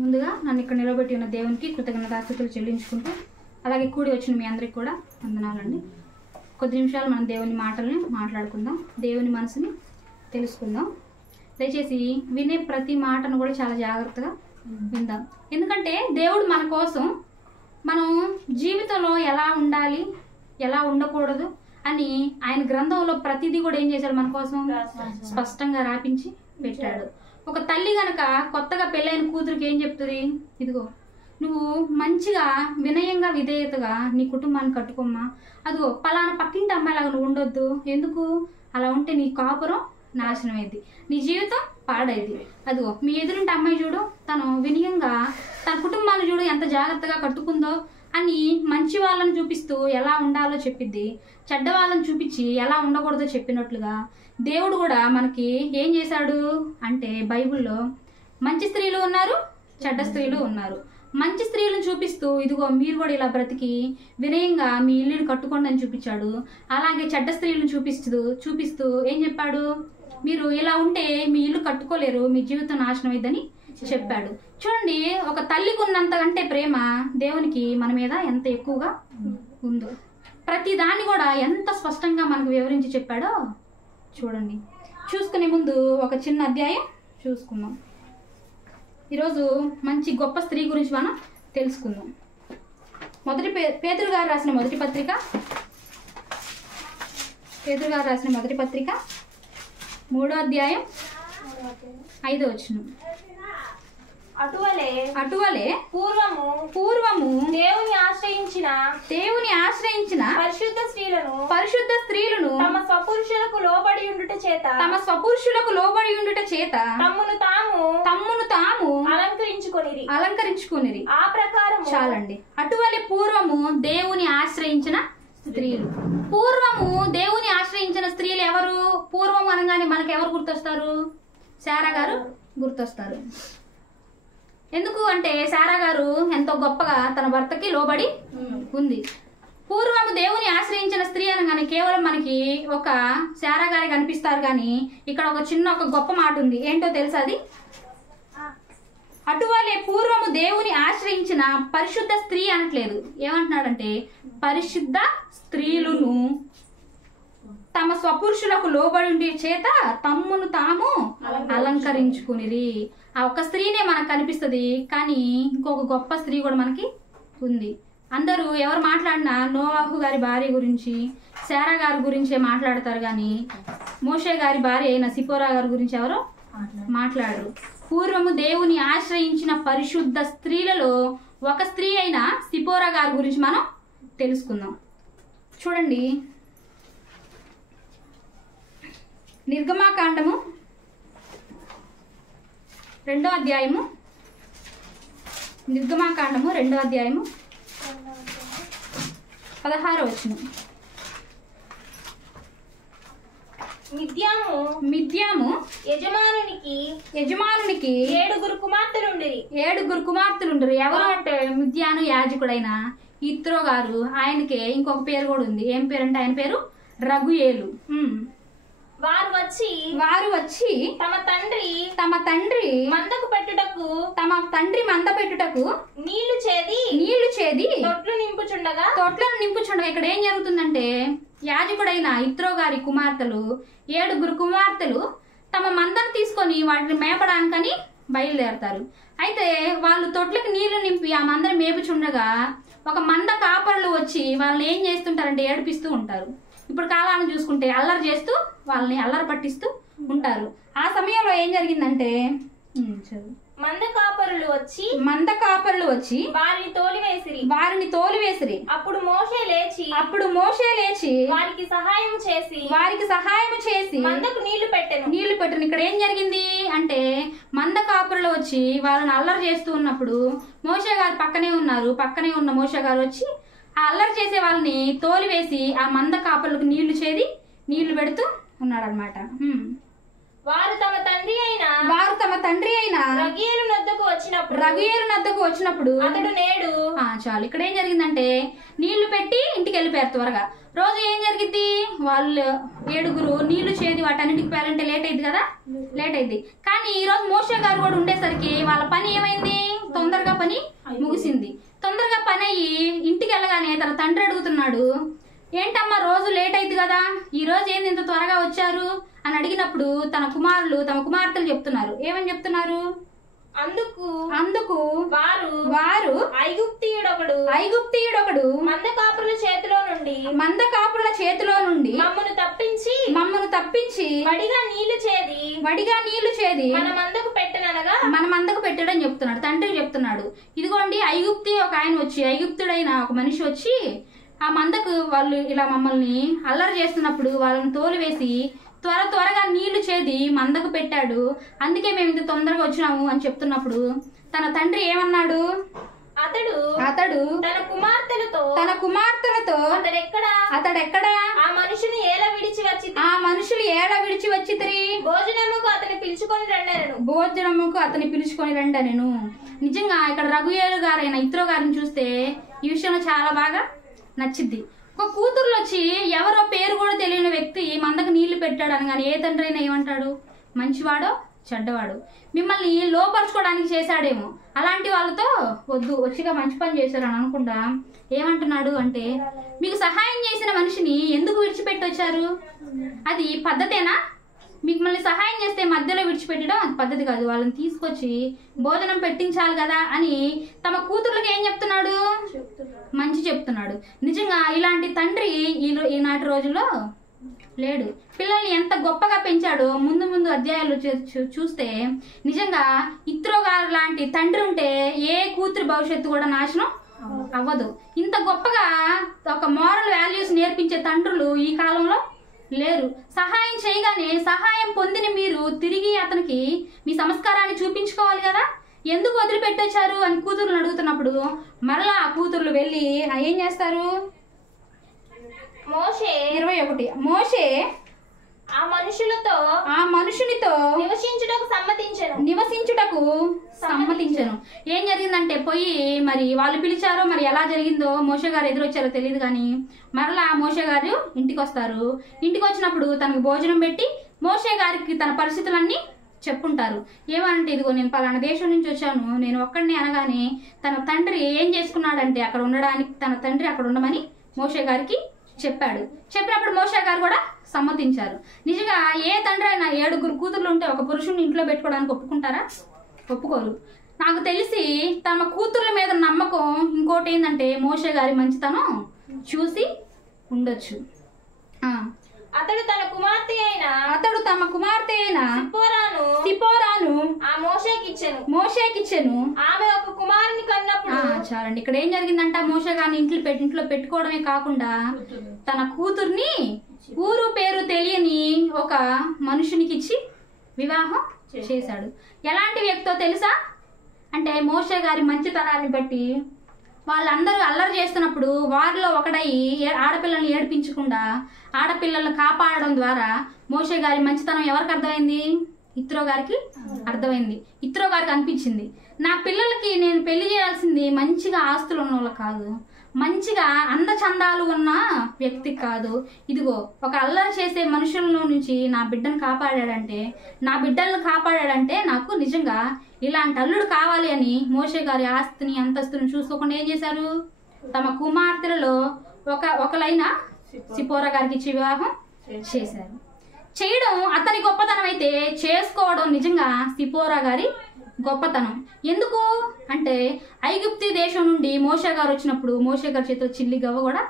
ముందుగా నన్ను ఇక్కడ నిలబెట్టి ఉన్న దేవునికి కృతజ్ఞతాస్తుతులు చెల్లించుకుంటూ అలాగే కూడి వచ్చిన మీ అందరికి కూడా వందనాలండి. కొద్ది నిమిషాలు మనం దేవుని మాటల్ని మాట్లాడుకుందాం, దేవుని మనసుని తెలుసుకుందాం. దయచేసి వినే ప్రతి మాటను కూడా చాలా జాగ్రత్తగా విందాం. ఎందుకంటే దేవుడు మన కోసం మనం జీవితంలో ఎలా ఉండాలి, ఎలా ఉండకూడదు అని ఆయన గ్రంథంలో ప్రతిదీ కూడా ఏం చేశాడు, మన కోసం స్పష్టంగా రాపించి పెట్టాడు. ఒక తల్లి గనక కొత్తగా పెళ్ళైన కూతురికి ఏం చెప్తుంది, ఇదిగో నువ్వు మంచిగా వినయంగా విధేయతగా నీ కుటుంబాన్ని కట్టుకోమ్మా, అదిగో పలానా పక్కింటి అమ్మాయిలాగా నువ్వు ఉండొద్దు, ఎందుకు అలా ఉంటే నీ కాపురం నాశనం అయింది, నీ జీవితం పాడైంది. అదిగో మీ ఎదురింటి అమ్మాయి చూడు, తను వినయంగా తన కుటుంబాన్ని చూడు ఎంత జాగ్రత్తగా కట్టుకుందో అని మంచి వాళ్ళని చూపిస్తూ ఎలా ఉండాలో చెప్పిద్ది, చెడ్డ వాళ్ళని చూపించి ఎలా ఉండకూడదో చెప్పినట్లుగా దేవుడు కూడా మనకి ఏం చేశాడు అంటే బైబిల్లో మంచి స్త్రీలు ఉన్నారు, చెడ్డ స్త్రీలు ఉన్నారు. మంచి స్త్రీలను చూపిస్తూ ఇదిగో మీరు కూడా ఇలా బ్రతికి వినయంగా మీ ఇల్లుని కట్టుకోండి అని చూపించాడు. అలాగే చెడ్డ స్త్రీలను చూపిస్తూ ఏం చెప్పాడు, మీరు ఇలా ఉంటే మీ ఇల్లు కట్టుకోలేరు, మీ జీవితం నాశనం అయిందని చెప్పాడు. చూడండి, ఒక తల్లికి ఉన్నంతకంటే ప్రేమ దేవునికి మన మీద ఎంత ఎక్కువగా ఉందో ప్రతి దాన్ని కూడా ఎంత స్పష్టంగా మనకు వివరించి చెప్పాడో చూడండి. చూసుకునే ముందు ఒక చిన్న అధ్యాయం చూసుకుందాం. ఈరోజు మంచి గొప్ప స్త్రీ గురించి మనం తెలుసుకుందాం. పేతురు గారు రాసిన మొదటి పత్రిక 3వ అధ్యాయం 5వ వచనం. అటువలే పూర్వము దేవుని ఆశ్రయించిన పరిశుద్ధ స్త్రీలను తమ స్వపురుషులకు లోబడి ఉండుట చేత తమ్మును తాము అలంకరించుకొనిరి. ఆ ప్రకారం చాలండి. అటువలే పూర్వము దేవుని ఆశ్రయించిన స్త్రీలు. పూర్వము దేవుని ఆశ్రయించిన స్త్రీలు ఎవరు? పూర్వం అనగానే మనకు ఎవరు గుర్తొస్తారు? శారా గారు గుర్తొస్తారు. ఎందుకు అంటే శారా గారు ఎంతో గొప్పగా తన భర్తకి లోబడి ఉంది. పూర్వము దేవుని ఆశ్రయించిన స్త్రీ అనగానే కేవలం మనకి ఒక శారా గారే కనిపిస్తారు, కానీ ఇక్కడ ఒక గొప్ప మాట ఉంది. ఏంటో తెలుసా అది? అటువలే పూర్వము దేవుని ఆశ్రయించిన పరిశుద్ధ స్త్రీ అనట్లేదు. ఏమంటున్నాడంటే పరిశుద్ధ స్త్రీలును తమ స్వపురుషులకు లోబడి ఉండే చేత తమ్మును తాము అలంకరించుకునిరి. ఆ ఒక్క స్త్రీనే మనకు కనిపిస్తుంది, కానీ ఇంకొక గొప్ప స్త్రీ కూడా మనకి ఉంది. అందరూ ఎవరు మాట్లాడినా నోవాహు గారి భార్య గురించి, శారా గారి గురించే మాట్లాడతారు, కానీ మోషే గారి భార్య అయిన సిపోరా గారి గురించి ఎవరు మాట్లాడరు. పూర్వము దేవుని ఆశ్రయించిన పరిశుద్ధ స్త్రీలలో ఒక స్త్రీ అయిన సిపోరా గారి గురించి మనం తెలుసుకుందాం. చూడండి, నిర్గమాకాండము 2వ అధ్యాయము 16వ వచనం. మిద్యాము యజమానునికి 7 కుమార్తెలుండిరి. ఎవరు అంటే మిద్యాను యాజకుడైన ఇత్రో గారు. ఆయనకే ఇంకొక పేరు కూడా ఉంది. ఏం పేరు అంటే ఆయన పేరు రగుయేలు. వారు వచ్చి తమ తండ్రి మంద పెట్టుటకు నీళ్లు చేది తొట్లను నింపుచుండగా ఇక్కడ ఏం జరుగుతుందంటే యాజకుడైన ఇత్రో గారి కుమార్తెలు 7 కుమార్తెలు తమ మందను తీసుకొని వాటిని మేపడానికని బయలుదేరతారు. అయితే వాళ్ళు తొట్లకి నీళ్లు నింపి ఆ మందను మేపుచుండగా ఒక మంద కాపరులు వచ్చి వాళ్ళని ఏం చేస్తుంటారంటే ఏడిపిస్తూ ఉంటారు. ఇప్పుడు కాలాన్ని చూసుకుంటే అల్లరి చేస్తూ వాళ్ళని అల్లరి పట్టిస్తూ ఉంటారు. ఆ సమయంలో ఏం జరిగిందంటే మంద కాపరులు వచ్చి వారిని తోలివేసిరి. అప్పుడు మోషే లేచి వారికి సహాయం చేసి మందకు నీళ్లు పెట్టెను. ఇక్కడ ఏం జరిగింది అంటే మంద కాపరులు వచ్చి వాళ్ళని అల్లరి చేస్తూ ఉన్నప్పుడు మోషే గారు పక్కనే ఉన్న మోషే గారు వచ్చి ఆ అల్లరి చేసే వాళ్ళని తోలివేసి ఆ మంద కాపరులకు నీళ్లు పెడుతూ ఉన్నాడు అనమాట. వారు తమ తండ్రి అయిన రగుయేలు నద్దకు వచ్చినప్పుడు అతడు నేడు చాలు. ఇక్కడ ఏం జరిగిందంటే నీళ్లు పెట్టి ఇంటికి వెళ్ళిపోయారు త్వరగా. రోజు ఏం జరిగింది, వాళ్ళు 7 నీళ్లు చేది వాటన్నిటికి పేరంటే లేట్ అయింది కదా, లేట్ అయింది. కానీ ఈ రోజు మోషే గారు కూడా ఉండేసరికి వాళ్ళ పని ఏమైంది, అన్నాడు. ఏంటమ్మా రోజు లేట్ అయింది కదా, ఈ రోజు ఏంది ఇంత త్వరగా వచ్చారు అని అడిగినప్పుడు తమ కుమార్తెలు చెప్తున్నారు. ఏమని చెప్తున్నారు? అందుకు వారు ఐగుప్తీయుడొకడు మందకాపురుల చేతిలో నుండి మమ్మను తప్పించి వడిగా నీళ్లు చేది మన మందకు పెట్టడని చెప్తున్నాడు. తండ్రి చెప్తున్నాడు, ఇదిగోండి ఐగుప్తుడైన ఒక మనిషి వచ్చి ఆ మందకు వాళ్ళు ఇలా మమ్మల్ని అల్లరి చేస్తున్నప్పుడు వాళ్ళని తోలివేసి త్వరగా నీళ్లు చేది మందకు పెట్టాడు, అందుకే మేము ఇంత తొందరగా వచ్చినాము అని చెప్తున్నప్పుడు తన తండ్రి ఏమన్నాడు? అతడు తన కుమార్తెలతో అతడెక్కడా ఆ మనుషులు ఏడ విడిచి వచ్చితిరి, భోజనముకు అతని పిలుచుకొని రండి నేను. నిజంగా ఇక్కడ రఘుయేలు గారైన ఇత్రో గారిని చూస్తే ఈ విషయంలో చాలా బాగా నచ్చిద్ది. ఒక కూతుర్లు వచ్చి ఎవరో పేరు కూడా తెలియని వ్యక్తి మందకు నీళ్లు పెట్టాడు అనగానే ఏ తండ్రి అయినా ఏమంటాడు? మంచివాడో చెడ్డవాడు, మిమ్మల్ని లోపరుచుకోవడానికి చేశాడేమో, అలాంటి వాళ్ళతో వద్దు, వచ్చిగా మంచి పని చేశారు అని అనుకుంటా ఏమంటున్నాడు అంటే, మీకు సహాయం చేసిన మనిషిని ఎందుకు విడిచిపెట్టి వచ్చారు? అది పద్ధతేనా? మిమ్మల్ని సహాయం చేస్తే మధ్యలో విడిచిపెట్టడం అది పద్ధతి కాదు, వాళ్ళని తీసుకొచ్చి భోజనం పెట్టించాలి కదా అని తమ కూతుర్లకు ఏం చెప్తున్నాడు? మంచి చెప్తున్నాడు. నిజంగా ఇలాంటి తండ్రి ఈనాటి రోజుల్లో లేడు. పిల్లల్ని ఎంత గొప్పగా పెంచాడో ముందు అధ్యాయాలు చూస్తే నిజంగా ఇత్రో గారు లాంటి తండ్రి ఉంటే ఏ కూతురి భవిష్యత్తు కూడా నాశనం అవ్వదు. ఇంత గొప్పగా ఒక మోరల్ వాల్యూస్ నేర్పించే తండ్రులు ఈ కాలంలో లేరు. సహాయం చేయగానే సహాయం పొందిన మీరు తిరిగి అతనికి మీ సంస్కారాన్ని చూపించుకోవాలి కదా, ఎందుకు వదిలిపెట్టొచ్చారు అని కూతుర్లు అడుగుతున్నప్పుడు మరలా ఆ కూతుర్లు వెళ్ళి ఏం చేస్తారు? మోషే 21 మోషే ఆ మనుషునితో నివసించుటకు సమ్మతించను. ఏం జరిగిందంటే పోయి మరి వాళ్ళు పిలిచారో మరి ఎలా జరిగిందో మోషే గారు ఎదురొచ్చారో తెలియదు కానీ మరలా మోషే గారు ఇంటికి వస్తారు. ఇంటికి వచ్చినప్పుడు తనకు భోజనం పెట్టి మోషే గారికి తన పరిస్థితులన్నీ చెప్పుంటారు. ఏమంటే ఇదిగో నేను పలానా దేశం నుంచి వచ్చాను, నేను ఒక్కడిని అనగానే తన తండ్రి ఏం చేసుకున్నాడంటే అక్కడ ఉండడానికి తన తండ్రి అక్కడ ఉండమని మోషే గారికి చెప్పాడు. చెప్పినప్పుడు మోషే గారు కూడా సమ్మతించారు. నిజంగా ఏ తండ్రి అయినా 7 కూతుర్లు ఉంటే ఒక పురుషుని ఇంట్లో పెట్టుకోవడానికి ఒప్పుకుంటారా? ఒప్పుకోరు. నాకు తెలిసి తమ కూతుర్ల మీద నమ్మకం ఇంకోటి ఏంటంటే మోషే గారి మంచితనం చూసి ఉండొచ్చు. అతడు తమ కుమార్తె అయిన సిపోరాను మోషేకిచ్చెను. ఆమె ఒక కుమారుని కన్నప్పుడు చాలండి. ఇక్కడ ఏం జరిగిందంట, మోషే గారిని ఇంట్లో పెట్టుకోవడమే కాకుండా తన కూతుర్ని ఊరు పేరు తెలియని ఒక మనుషునికి ఇచ్చి వివాహం చేశాడు. ఎలాంటి వ్యక్తో తెలుసా అంటే మోషే గారి మంచితనాన్ని బట్టి వాళ్ళందరూ అల్లరి చేస్తున్నప్పుడు వారిలో ఒకడై ఆడపిల్లల్ని ఏడిపించకుండా ఆడపిల్లలను కాపాడడం ద్వారా మోషే గారి మంచితనం ఎవరికి అర్థమైంది? ఇత్రో గారికి అర్థమైంది. ఇత్రో గారికి అనిపించింది, నా పిల్లలకి నేను పెళ్లి చేయాల్సింది మంచిగా ఆస్తులు ఉన్న వాళ్ళు కాదు, మంచిగా అందచందాలు ఉన్న వ్యక్తి కాదు, ఇదిగో ఒక అల్లరి చేసే మనుషుల నుంచి నా బిడ్డను కాపాడాడంటే నాకు నిజంగా ఇలాంటి అల్లుడు కావాలి అని మోషే గారి ఆస్తిని అంతస్తుని చూసుకోకుండా ఏం చేశారు? తమ కుమార్తెలలో ఒకలైన సిపోరా గారికి ఇచ్చి వివాహం చేశారు. చేయడం అతని గొప్పతనం అయితే చేసుకోవడం నిజంగా సిపోరా గారి గొప్పతనం. ఎందుకు అంటే ఐగుప్తు దేశం నుండి మోషే గారు వచ్చినప్పుడు మోషే గారి చేతిలో చిల్లి గవ్వ కూడా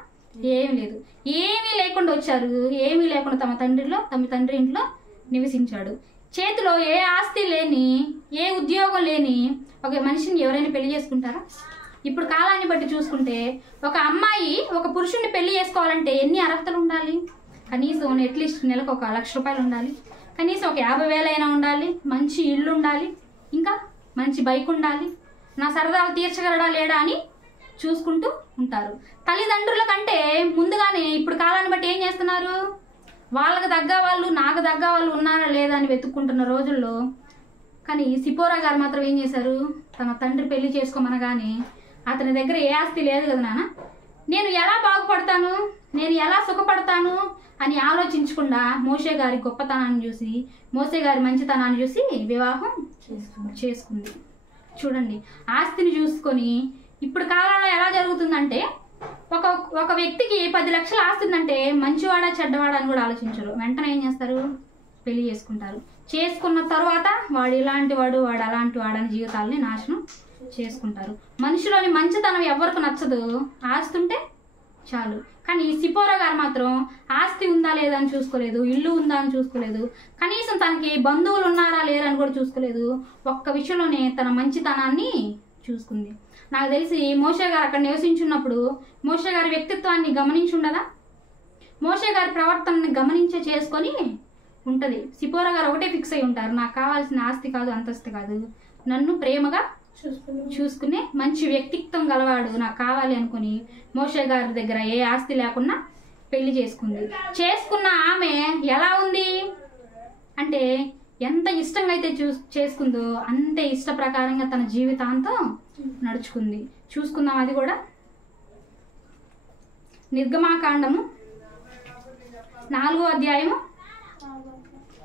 ఏమీ లేదు, ఏమీ లేకుండా వచ్చారు. ఏమీ లేకుండా తమ తండ్రి ఇంట్లో నివసించాడు. చేతిలో ఏ ఆస్తి లేని ఏ ఉద్యోగం లేని ఒక మనిషిని ఎవరైనా పెళ్లి చేసుకుంటారా? ఇప్పుడు కాలాన్ని బట్టి చూసుకుంటే ఒక అమ్మాయి ఒక పురుషుడిని పెళ్లి చేసుకోవాలంటే ఎన్ని అర్హతలు ఉండాలి? కనీసం అట్లీస్ట్ నెలకు ఒక 1,00,000 రూపాయలు ఉండాలి, కనీసం ఒక 50,000 అయినా ఉండాలి, మంచి ఇల్లు ఉండాలి, ఇంకా మంచి బైక్ ఉండాలి, నా సరదాలు తీర్చగలడా లేడా అని చూసుకుంటూ ఉంటారు. తల్లిదండ్రుల కంటే ముందుగానే ఇప్పుడు కాలాన్ని బట్టి ఏం చేస్తున్నారు? వాళ్ళకి తగ్గ వాళ్ళు నాకు తగ్గ వాళ్ళు ఉన్నారా లేదా అని వెతుక్కుంటున్న రోజుల్లో కానీ సిపోరా గారు మాత్రం ఏం చేశారు? తన తండ్రి పెళ్లి చేసుకోమనగానే అతని దగ్గర ఏ ఆస్తి లేదు కదా నాన్న, నేను ఎలా బాగుపడతాను, నేను ఎలా సుఖపడతాను అని ఆలోచించకుండా మోషే గారి గొప్పతనాన్ని చూసి మోషే గారి మంచితనాన్ని చూసి వివాహం చేసుకుంది. చూడండి, ఆస్తిని చూసుకొని ఇప్పుడు కాలంలో ఎలా జరుగుతుందంటే ఒక ఒక వ్యక్తికి 10 లక్షలు ఆస్తుందంటే మంచివాడా చెడ్డవాడా అని కూడా ఆలోచించరు. వెంటనే ఏం చేస్తారు? పెళ్లి చేసుకుంటారు. చేసుకున్న తర్వాత వాడు ఇలాంటి వాడు, వాడు అలాంటి వాడని జీవితాలని నాశనం చేసుకుంటారు. మనిషిలోని మంచితనం ఎవరికి నచ్చదు, ఆస్తుంటే చాలు. కానీ సిపోరా గారు మాత్రం ఆస్తి ఉందా లేదా అని చూసుకోలేదు, ఇల్లు ఉందా అని చూసుకోలేదు, కనీసం తనకి బంధువులు ఉన్నారా లేరా అని కూడా చూసుకోలేదు. ఒక్క విషయంలోనే తన మంచితనాన్ని చూసుకుంది. నాకు తెలిసి మోషే గారు అక్కడ నివసించున్నప్పుడు మోషే గారి వ్యక్తిత్వాన్ని గమనించి ఉండదా? మోషే గారి ప్రవర్తనని గమనించే చేసుకొని ఉంటుంది. సిపోరా గారు ఒకటే ఫిక్స్ అయి ఉంటారు, నాకు కావాల్సిన ఆస్తి కాదు, అంతస్తు కాదు, నన్ను ప్రేమగా చూసుకునే మంచి వ్యక్తిత్వం గలవాడు నాకు కావాలి అనుకుని మోషే గారి దగ్గర ఏ ఆస్తి లేకుండా పెళ్లి చేసుకుంది. చేసుకున్న ఆమె ఎలా ఉంది అంటే, ఎంత ఇష్టంగా అయితే చేసుకుందో అంతే ఇష్ట ప్రకారంగా తన జీవితాంతం నడుచుకుంది. చూసుకుందాం అది కూడా. నిర్గమాకాండము 4వ అధ్యాయము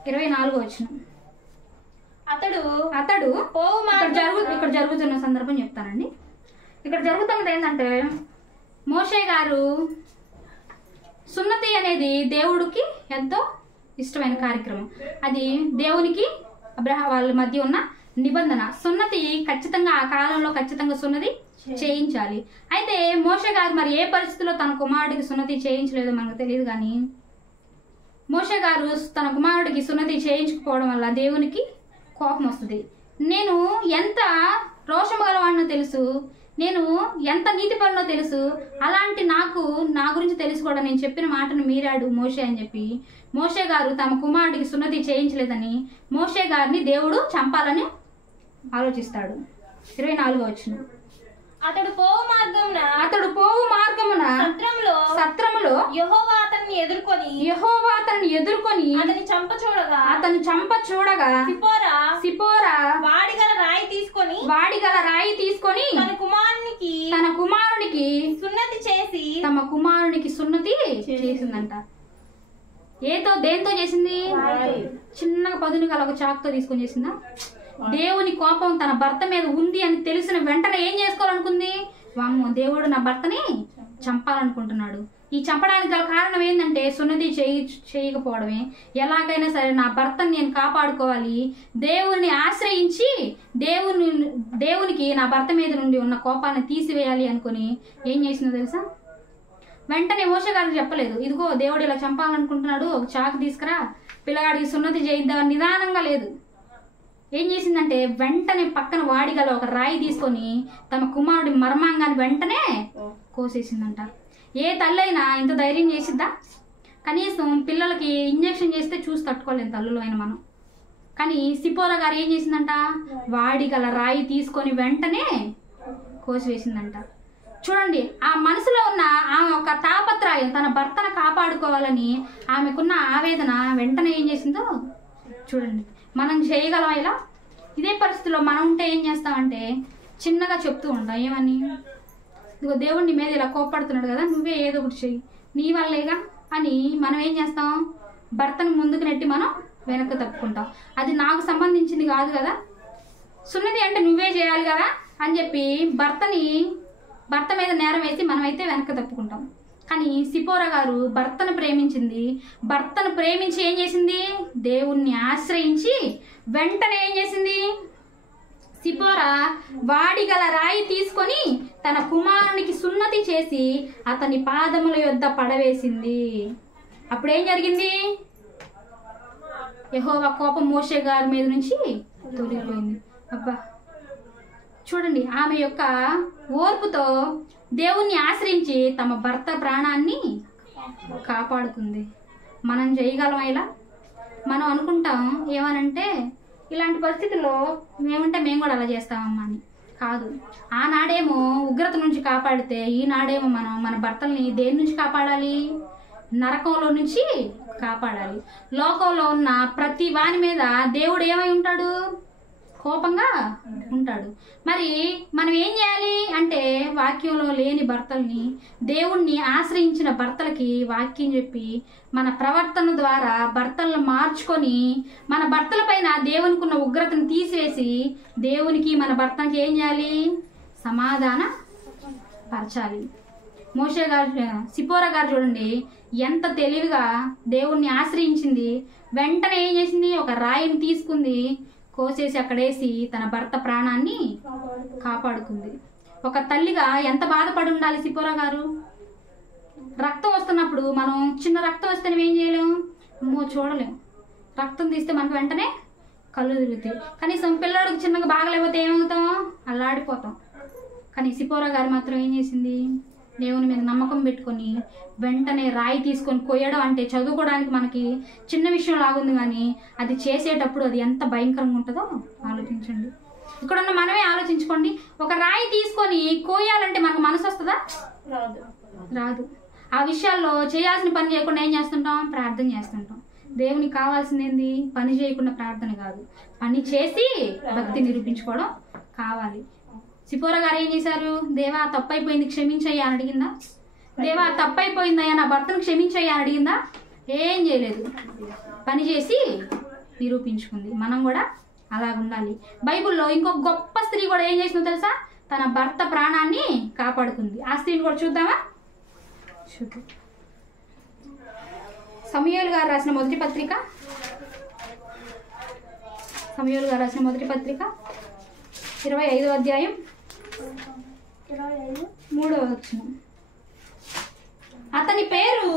24వ వచనం. అతడు ఇక్కడ జరుగుతున్న సందర్భం చెప్తానండి. ఇక్కడ జరుగుతున్నది ఏంటంటే, మోషే గారు సున్నతి అనేది దేవుడికి ఎంతో ఇష్టమైన కార్యక్రమం. అది దేవునికి అబ్రహాం వాళ్ళ మధ్య ఉన్న నిబంధన. సున్నతి ఖచ్చితంగా ఆ కాలంలో ఖచ్చితంగా సున్నతి చేయించాలి. అయితే మోషే గారు మరి ఏ పరిస్థితిలో తన కుమారుడికి సున్నతి చేయించలేదో మనకు తెలియదు. కానీ మోషే గారు తన కుమారుడికి సున్నతి చేయించకపోవడం వల్ల దేవునికి కోపం వస్తుంది. నేను ఎంత రోషము గలవాడినో తెలుసు, నేను ఎంత నీతిపరునో తెలుసు, అలాంటి నా గురించి తెలిసి కూడా నేను చెప్పిన మాటను మీరాడు మోషే అని చెప్పి మోషే గారు తమ కుమారుడికి సున్నతి చేయించలేదని మోషే గారిని దేవుడు చంపాలని ఆలోచిస్తాడు. 24వ వచనం. అతడు పోవు మార్గమున సత్రములో యెహోవా అతన్ని ఎదుర్కొని అతను చంప చూడగా సిపోరా వాడిగల రాయి తీసుకొని తన కుమారునికి తమ కుమారునికి సున్నతి చేసిందంట. దేంతో చేసింది? చిన్నగా పదునుగా ఒక చాకుతో తీసుకొని చేసిందా? దేవుని కోపం తన భర్త మీద ఉంది అని తెలిసిన వెంటనే ఏం చేసుకోవాలనుకుంది? వామ్మో, దేవుడు నా భర్తని చంపాలనుకుంటున్నాడు. ఈ చంపడానికి గల కారణం ఏంటంటే సున్నతి చేయకపోవడమే. ఎలాగైనా సరే నా భర్తని నేను కాపాడుకోవాలి, దేవుని ఆశ్రయించి దేవునికి నా భర్త మీద నుండి ఉన్న కోపాన్ని తీసివేయాలి అనుకుని ఏం చేసిందో తెలుసా? వెంటనే మోషే గారికి చెప్పలేదు, ఇదిగో దేవుడు ఇలా చంపాలనుకుంటున్నాడు, ఒక చాకు తీసుకురా, పిల్లగాడికి సున్నతి చేయిద్దామని నిదానంగా లేదు. ఏం చేసిందంటే వెంటనే పక్కన వాడిగల ఒక రాయి తీసుకొని తమ కుమారుడి మర్మాంగాన్ని వెంటనే కోసేసిందంట. ఏ తల్లైనా ఇంత ధైర్యం చేసిద్దా? కనీసం పిల్లలకి ఇంజెక్షన్ చేస్తే చూసి తట్టుకోలేము తల్లులు అయిన మనం. కానీ సిపోరా గారు ఏం చేసిందంట? వాడిగల రాయి తీసుకొని వెంటనే కోసివేసిందంట. చూడండి, ఆ మనసులో ఉన్న ఆమె ఒక తాపత్రయం, తన భర్తను కాపాడుకోవాలని ఆమెకున్న ఆవేదన వెంటనే ఏం చేసిందో చూడండి. మనం చేయగలం ఇలా? ఇదే పరిస్థితిలో మనం ఉంటే ఏం చేస్తామంటే చిన్నగా చెప్తూ ఉంటాం, ఏమని? ఇదిగో దేవుడి మీద ఇలా కోప్పడుతున్నాడు కదా, నువ్వే ఏదో ఒకటి చెయ్యి, నీ వల్లేగా అని మనం ఏం చేస్తాం? భర్తను ముందుకు నెట్టి మనం వెనక్కి తప్పుకుంటాం. అది నాకు సంబంధించింది కాదు కదా, సున్నతి అంటే నువ్వే చేయాలి కదా అని చెప్పి భర్త మీద నేరం వేసి మనమైతే వెనక్కి తప్పుకుంటాం. కానీ సిపోరా గారు భర్తను ప్రేమించింది. భర్తను ప్రేమించి ఏం చేసింది? దేవుణ్ణి ఆశ్రయించి వెంటనే ఏం చేసింది? సిపోరా వాడిగల రాయి తీసుకొని తన కుమారునికి సున్నతి చేసి అతని పాదముల యొద్ద పడవేసింది. అప్పుడేం జరిగింది? యెహోవా కోపం మోషే గారి మీద నుంచి తొలగిపోయింది. అబ్బా, చూడండి, ఆమె యొక్క ఓర్పుతో దేవుణ్ణి ఆశ్రయించి తమ భర్త ప్రాణాన్ని కాపాడుకుంది. మనం చేయగలమా ఇలా? మనం అనుకుంటాం ఏమనంటే, ఇలాంటి పరిస్థితుల్లో మేముంటే మేము కూడా అలా చేస్తామమ్మా అని. కాదు, ఆనాడేమో ఉగ్రత నుంచి కాపాడితే ఈనాడేమో మనం మన భర్తల్ని దేని నుంచి కాపాడాలి? నరకంలో నుంచి కాపాడాలి. లోకంలో ఉన్న ప్రతి వాని మీద దేవుడు ఏమై ఉంటాడు? కోపంగా ఉంటాడు. మరి మనం ఏం చేయాలి అంటే, వాక్యంలో లేని భర్తల్ని, దేవుణ్ణి ఆశ్రయించిన భర్తలకి వాక్యం చెప్పి మన ప్రవర్తన ద్వారా భర్తలను మార్చుకొని మన భర్తల పైన దేవునికి ఉన్న ఉగ్రతను తీసివేసి దేవునికి మన భర్తకి ఏం చేయాలి? సమాధాన పరచాలి. మోషే గారు సిపోరా గారు చూడండి ఎంత తెలివిగా దేవుణ్ణి ఆశ్రయించింది. వెంటనే ఏం చేసింది, ఒక రాయిని తీసుకుంది, కోసేసి అక్కడేసి తన భర్త ప్రాణాన్ని కాపాడుకుంది. ఒక తల్లిగా ఎంత బాధపడి ఉండాలి సిపోరా గారు. రక్తం వస్తున్నప్పుడు మనం చిన్న రక్తం వస్తే ఏం చేయలేము, చూడలేము. రక్తం తీస్తే మనకు వెంటనే కళ్ళు తిరుగుతాయి. కనీసం పిల్లడికి చిన్నగా బాగలేకపోతే ఏమవుతాం, అల్లాడిపోతాం. కానీ సిపోరా గారు మాత్రం ఏం చేసింది, దేవుని మీద నమ్మకం పెట్టుకొని వెంటనే రాయి తీసుకొని కొయ్యడం అంటే చదువుకోవడానికి మనకి చిన్న విషయం లాగుంది, కానీ అది చేసేటప్పుడు అది ఎంత భయంకరంగా ఉంటుందో ఆలోచించండి. ఇక్కడ ఉన్న మనమే ఆలోచించుకోండి. ఒక రాయి తీసుకొని కోయాలంటే మనకు మనసు వస్తుందా? రాదు. ఆ విషయాల్లో చేయాల్సిన పని చేయకుండా ఏం చేస్తుంటాం, ప్రార్థన చేస్తుంటాం. దేవునికి కావాల్సింది ఏంది, పని చేయకుండా ప్రార్థన కాదు, పని చేసి భక్తి నిరూపించుకోవడం కావాలి. సిపోరా గారు ఏం చేశారు, దేవా తప్పైపోయింది క్షమించయ్యా అని అడిగిందా? దేవా తప్పైపోయిందయ్యా నా భర్తను క్షమించయ్యా అని అడిగిందా? ఏం చేయలేదు, పని చేసి నిరూపించుకుంది. మనం కూడా అలాగ ఉండాలి. బైబిల్లో ఇంకొక గొప్ప స్త్రీ కూడా ఏం చేసిందో తెలుసా, తన భర్త ప్రాణాన్ని కాపాడుకుంది. ఆ స్త్రీని కూడా చూద్దామా? సమూయేలు గారు రాసిన మొదటి పత్రిక, సమూయేలు గారు రాసిన మొదటి పత్రిక 25వ అధ్యాయం 3వ వచనం. అతని పేరు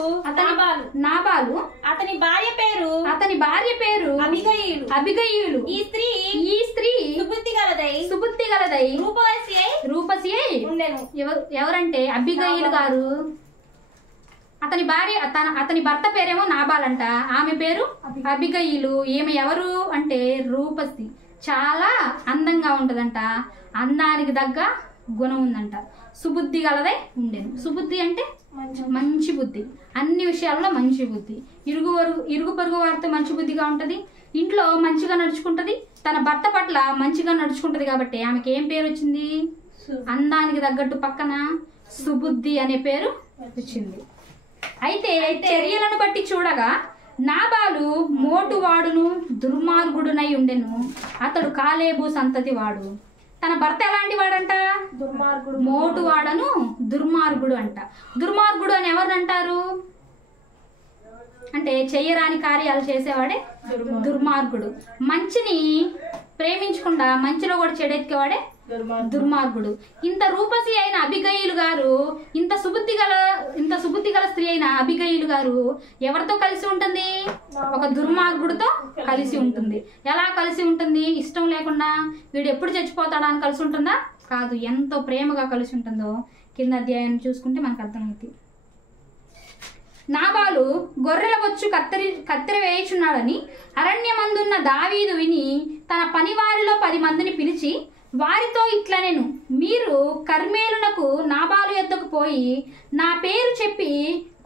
నాబాలు, అతని భార్య పేరు అబిగయీలు. ఈ స్త్రీ సుబుద్ధి గలదై రూపసి అయి ఉండెను. ఎవరంటే అబిగయీలు గారు. అతని భర్త పేరేమో నాబాల్ అంట, ఆమె పేరు అబిగయీలు. ఈమె ఎవరు అంటే రూపసి, చాలా అందంగా ఉంటదంట, అందానికి తగ్గ గుణం ఉందంట, సుబుద్ధి గలదై ఉండేను. సుబుద్ధి అంటే మంచి బుద్ధి, అన్ని విషయాల్లో మంచి బుద్ధి. ఇరుగు పొరుగు వారితో మంచి బుద్ధిగా ఉంటది, ఇంట్లో మంచిగా నడుచుకుంటది, తన భర్త పట్ల మంచిగా నడుచుకుంటది. కాబట్టి ఆమెకి ఏం పేరు వచ్చింది, అందానికి తగ్గట్టు పక్కన సుబుద్ధి అనే పేరు వచ్చింది. అయితే చర్యలను బట్టి చూడగా నాబాలు మోటువాడును దుర్మార్గుడునై ఉండెను. అతడు కాలేబు సంతతి వాడు. తన భర్త ఎలాంటి వాడంట, మోటువాడను దుర్మార్గుడు అంట. దుర్మార్గుడు అని ఎవరు అంటారు అంటే చెయ్యరాని కార్యాలు చేసేవాడే దుర్మార్గుడు. మంచిని ప్రేమించకుండా మంచిలో కూడా చెడెక్కేవాడే దుర్మార్గుడు. ఇంత రూపసి అయిన అబిగయీలు గారు, ఇంత సుబుద్ధి గల స్త్రీ అయిన అబిగయీలు గారు ఎవరితో కలిసి ఉంటుంది, ఒక దుర్మార్గుడితో కలిసి ఉంటుంది. ఎలా కలిసి ఉంటుంది, ఇష్టం లేకుండా వీడు ఎప్పుడు చచ్చిపోతాడా అని కలిసి ఉంటుందా? కాదు, ఎంతో ప్రేమగా కలిసి ఉంటుందో కింద అధ్యాయాన్ని చూసుకుంటే మనకు అర్థమవుతుంది. నాబాలు గొర్రెల బొచ్చు కత్తెర వేయుచున్నాడని అరణ్యమందున్న దావీదు విని తన పనివారిలో 10 మందిని పిలిచి వారితో ఇట్లనెను, మీరు కర్మేలునకు నాబాలు యొద్దకు పోయి నా పేరు చెప్పి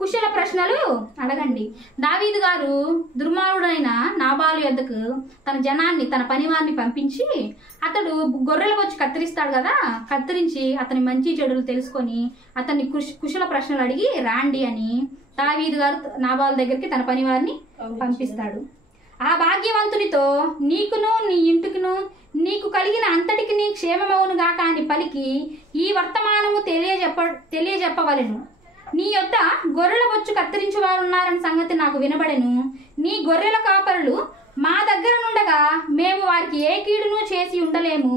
కుశల ప్రశ్నలు అడగండి. దావీదు గారు దుర్మార్గుడైన నాబాలు యొద్దకు తన జనాన్ని, తన పనివారిని పంపించి, అతడు గొర్రెల వచ్చి కత్తిరిస్తాడు కదా, కత్తిరించి అతని మంచి చెడులు తెలుసుకొని అతన్ని కుశల ప్రశ్నలు అడిగి రాండి అని దావీదు గారు నాబాలు దగ్గరికి తన పనివారిని పంపిస్తాడు. ఆ భాగ్యవంతునితో నీకును నీ ఇంటికిను నీకు కలిగిన అంతటికి నీ క్షేమమవునుగాక అని పలికి ఈ వర్తమానము తెలియజెప్పవలెను. నీ యొద్ద గొర్రెల బొచ్చు కత్తిరించి వారు ఉన్నారని సంగతి నాకు వినబడెను. నీ గొర్రెల కాపరులు మా దగ్గర నుండగా మేము వారికి ఏ కీడును చేసి ఉండలేము.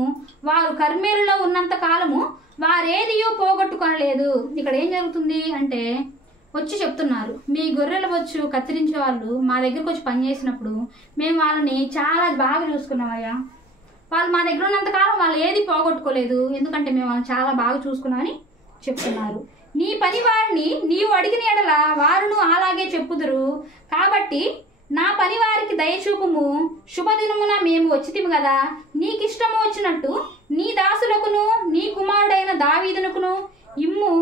వారు కర్మేలులో ఉన్నంత కాలము వారేదియో పోగొట్టుకొనలేదు. ఇక్కడ ఏం జరుగుతుంది అంటే వచ్చి చెప్తున్నారు, మీ గొర్రెల బొచ్చు కత్తిరించే వాళ్ళు మా దగ్గరకు వచ్చి పనిచేసినప్పుడు మేము వాళ్ళని చాలా బాగా చూసుకున్నామయ్యా. వాళ్ళు మా దగ్గర ఉన్నంతకాలం వాళ్ళు ఏది పోగొట్టుకోలేదు, ఎందుకంటే మేము వాళ్ళని చాలా బాగా చూసుకున్నామని చెప్తున్నారు. నీ పని వారిని నీవు అడిగిన ఎడల వారును అలాగే చెప్పుదురు. కాబట్టి నా పని వారికి దయచూపుము. శుభదినమున మేము వచ్చితిము కదా, నీకిష్టము వచ్చినట్టు నీ దాసులకును నీ కుమారుడైన దావీదునకును ఇమ్ము.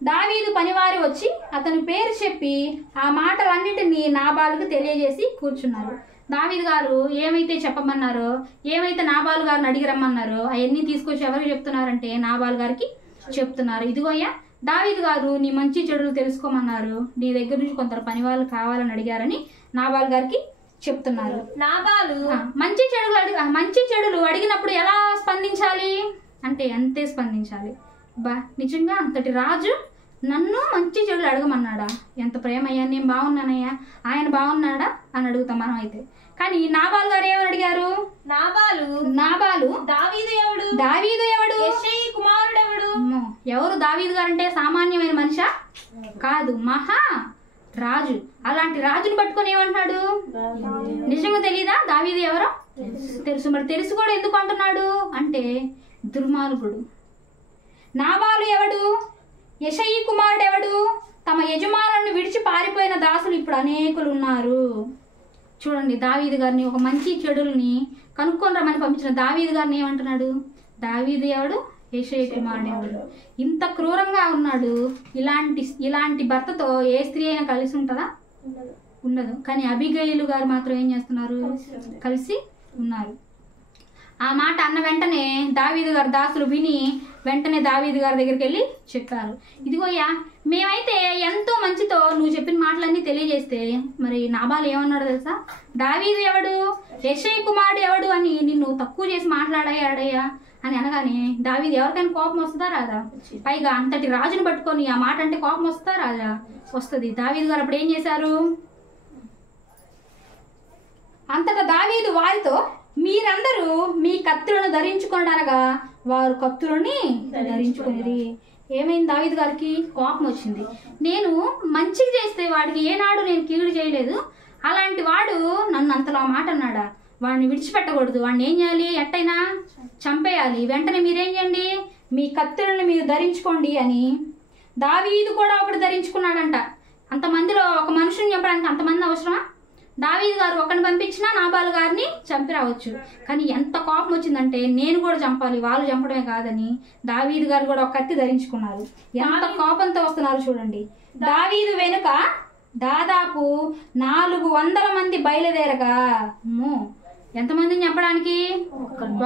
దావీదు పనివారి వచ్చి అతని పేరు చెప్పి ఆ మాటలన్నిటినీ నాబాలుకు తెలియజేసి కూర్చున్నారు. దావీదు గారు ఏమైతే చెప్పమన్నారో, ఏమైతే నాబాలు గారిని అడిగి రమ్మన్నారో అవన్నీ తీసుకొచ్చి ఎవరికి చెప్తున్నారంటే నాబాలు గారికి చెప్తున్నారు. ఇదిగోయ్యా దావీదు గారు నీ మంచి చెడులు తెలుసుకోమన్నారు, నీ దగ్గర నుంచి కొందరు పని వాళ్ళు కావాలని అడిగారని నాబాలు గారికి చెప్తున్నారు. నాబాలు మంచి చెడులు అడిగినప్పుడు ఎలా స్పందించాలి అంటే అంతే స్పందించాలి. నిజంగా అంతటి రాజు నన్ను మంచి చెడులు అడగమన్నాడా? ఎంత ప్రేమ అయ్యా, నేను బాగున్నానయ్యా, ఆయన బాగున్నాడా అని అడుగుతాం మనం అయితే. కానీ నాబాలు గారు ఏమని అడిగారు? నాబాలు దావీదు ఎవడు? కుమారుడు ఎవడు? ఎవరు దావీదు గారు అంటే సామాన్యమైన మనిషా కాదు, మహా రాజు. అలాంటి రాజుని పట్టుకొని ఏమంటున్నాడు? నిజంగా తెలీదా దావీదు ఎవరో? తెలుసు. మరి తెలుసు కూడా ఎందుకు అంటున్నాడు అంటే దుర్మార్గుడు. నాబాలు ఎవడు? యెషయి కుమారుడు ఎవడు? తమ యజమానులను విడిచి పారిపోయిన దాసులు ఇప్పుడు అనేకులు ఉన్నారు. చూడండి, దావీదు గారిని ఒక మంచి చెడుల్ని కనుక్కొని రమ్మని పంపించిన దావీదు గారిని ఏమంటున్నాడు? దావీదు ఎవడు? యెషయి కుమారుడు ఎవడు? ఇంత క్రూరంగా ఉన్నాడు. ఇలాంటి భర్తతో ఏ స్త్రీ అయినా కలిసి ఉంటుందా? ఉండదు. కానీ అబిగయిలు గారు మాత్రం ఏం చేస్తున్నారు? కలిసి ఉన్నారు. ఆ మాట అన్న వెంటనే దావీదు గారు దాసులు విని వెంటనే దావీదు గారి దగ్గరికి వెళ్ళి చెప్పారు, ఇదిగోయ్యా, మేమైతే ఎంతో మంచితో నువ్వు చెప్పిన మాటలన్నీ తెలియజేస్తే మరి నాబాలు ఏమన్నాడు తెలుసా? దావీదు ఎవడు? యెషయి కుమారుడు ఎవడు అని నిన్ను తక్కువ చేసి మాట్లాడాడయ్యా అని అనగానే దావీదు ఎవరికైనా కోపం వస్తుందా రాదా? పైగా అంతటి రాజుని పట్టుకొని ఆ మాట అంటే కోపం వస్తుందా రాదా? వస్తుంది. దావీదు గారు అప్పుడు ఏం చేశారు? అంతటా దావీదు వారితో, మీరందరూ మీ కత్తులను ధరించుకొనగా వారు కత్తులని ధరించుకునేది. ఏమైంది? దావీదు గారికి కోపం వచ్చింది. నేను మంచిగా చేస్తే వాడికి ఏనాడు నేను కీడు చేయలేదు, అలాంటి వాడు నన్ను అంతలా మాట అన్నాడా? వాడిని విడిచిపెట్టకూడదు. వాడిని ఏం చేయాలి? ఎట్టయినా చంపేయాలి. వెంటనే మీరేం చేయండి? మీ కత్తులను మీరు ధరించుకోండి అని దావీదు కూడా ఒకటి ధరించుకున్నాడంట. అంతమందిలో ఒక మనుషుని చంపడానికి అంతమంది అవసరమా? దావీదు గారు ఒకరిని పంపించినా నాబాలు గారిని చంపి రావచ్చు. కానీ ఎంత కోపం వచ్చిందంటే నేను కూడా చంపాలి, వాళ్ళు చంపడమే కాదని దావీదు గారు కూడా ఒక కత్తి ధరించుకున్నారు. ఎంత కోపంతో వస్తున్నారు చూడండి. దావీదు వెనుక దాదాపు 400 మంది బయలుదేరగా, ఎంతమందిని చంపడానికి?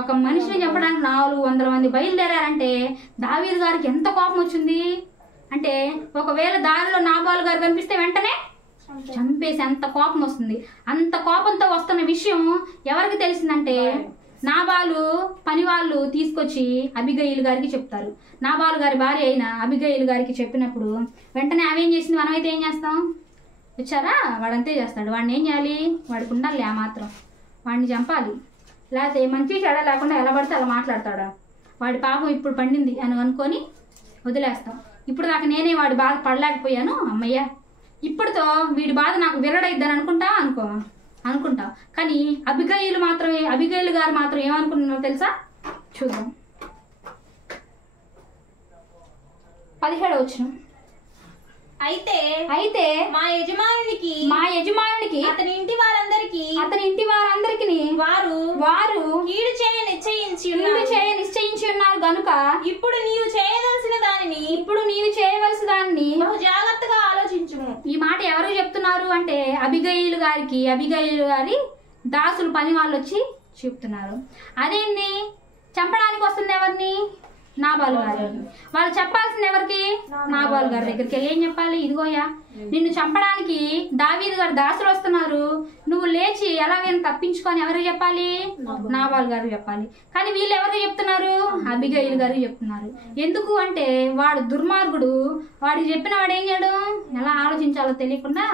ఒక మనిషిని చంపడానికి 400 మంది బయలుదేరారంటే దావీదు గారికి ఎంత కోపం వచ్చింది అంటే, ఒకవేళ దారిలో నాబాలు గారు కనిపిస్తే వెంటనే చంపేసి అంత కోపం వస్తుంది. అంత కోపంతో వస్తున్న విషయం ఎవరికి తెలిసిందంటే నాబాలు పని వాళ్ళు తీసుకొచ్చి అబిగయిలు గారికి చెప్తారు. నాబాలు గారి భార్య అయిన అబిగయిలు గారికి చెప్పినప్పుడు వెంటనే ఆమె ఏం చేసింది? మనమైతే ఏం చేస్తాం? వచ్చారా, వాడంతే చేస్తాడు. వాడిని ఏం చేయాలి? వాడికి ఉండాలి ఆ మాత్రం, వాడిని చంపాలి. లేకపోతే మంచి చెడ లేకుండా ఎలా పడితే అలా మాట్లాడతాడా? వాడి పాపం ఇప్పుడు పండింది అని అనుకొని వదిలేస్తాం. ఇప్పుడు దాకా నేనే వాడి బాధ పడలేకపోయాను, అమ్మయ్య, ఇప్పుడుతో వీడి బాధ నాకు విరడైద్దని అనుకుంటా. కానీ అబిగయిలు గారు మాత్రం ఏమనుకుంటున్నారో తెలుసా? చూద్దాం. 17వ వచనం. అయితే మా యజమానునికి అతని ఇంటి వారందరికి వారు కీడు చేయ నిశ్చయించి ఉన్నారు గనుక ఇప్పుడు నీవు చేయవలసిన దానిని బహు జాగ్రత్తగా ఆలోచించుము. ఈ మాట ఎవరు చెప్తున్నారు అంటే అబిగయిలు గారి దాసులు పని వాళ్ళు వచ్చి చెప్తున్నారు. అదేంది? చంపడానికి వస్తుంది ఎవరిని? నాబాలు గారు. వాళ్ళు చెప్పాల్సింది ఎవరికి? నాబాలు గారి దగ్గరికి వెళ్ళి ఏం చెప్పాలి? ఇదిగోయా, నిన్ను చంపడానికి దావీదు గారు దాసులు వస్తున్నారు, నువ్వు లేచి ఎలాగైనా తప్పించుకొని ఎవరికి చెప్పాలి? నాబాలు గారు చెప్పాలి. కానీ వీళ్ళు ఎవరికి చెప్తున్నారు? అబిగయిలు గారు చెప్తున్నారు. ఎందుకు అంటే వాడు దుర్మార్గుడు. వాడికి చెప్పిన వాడు ఏం చేయడు? ఎలా ఆలోచించాలో తెలియకుండా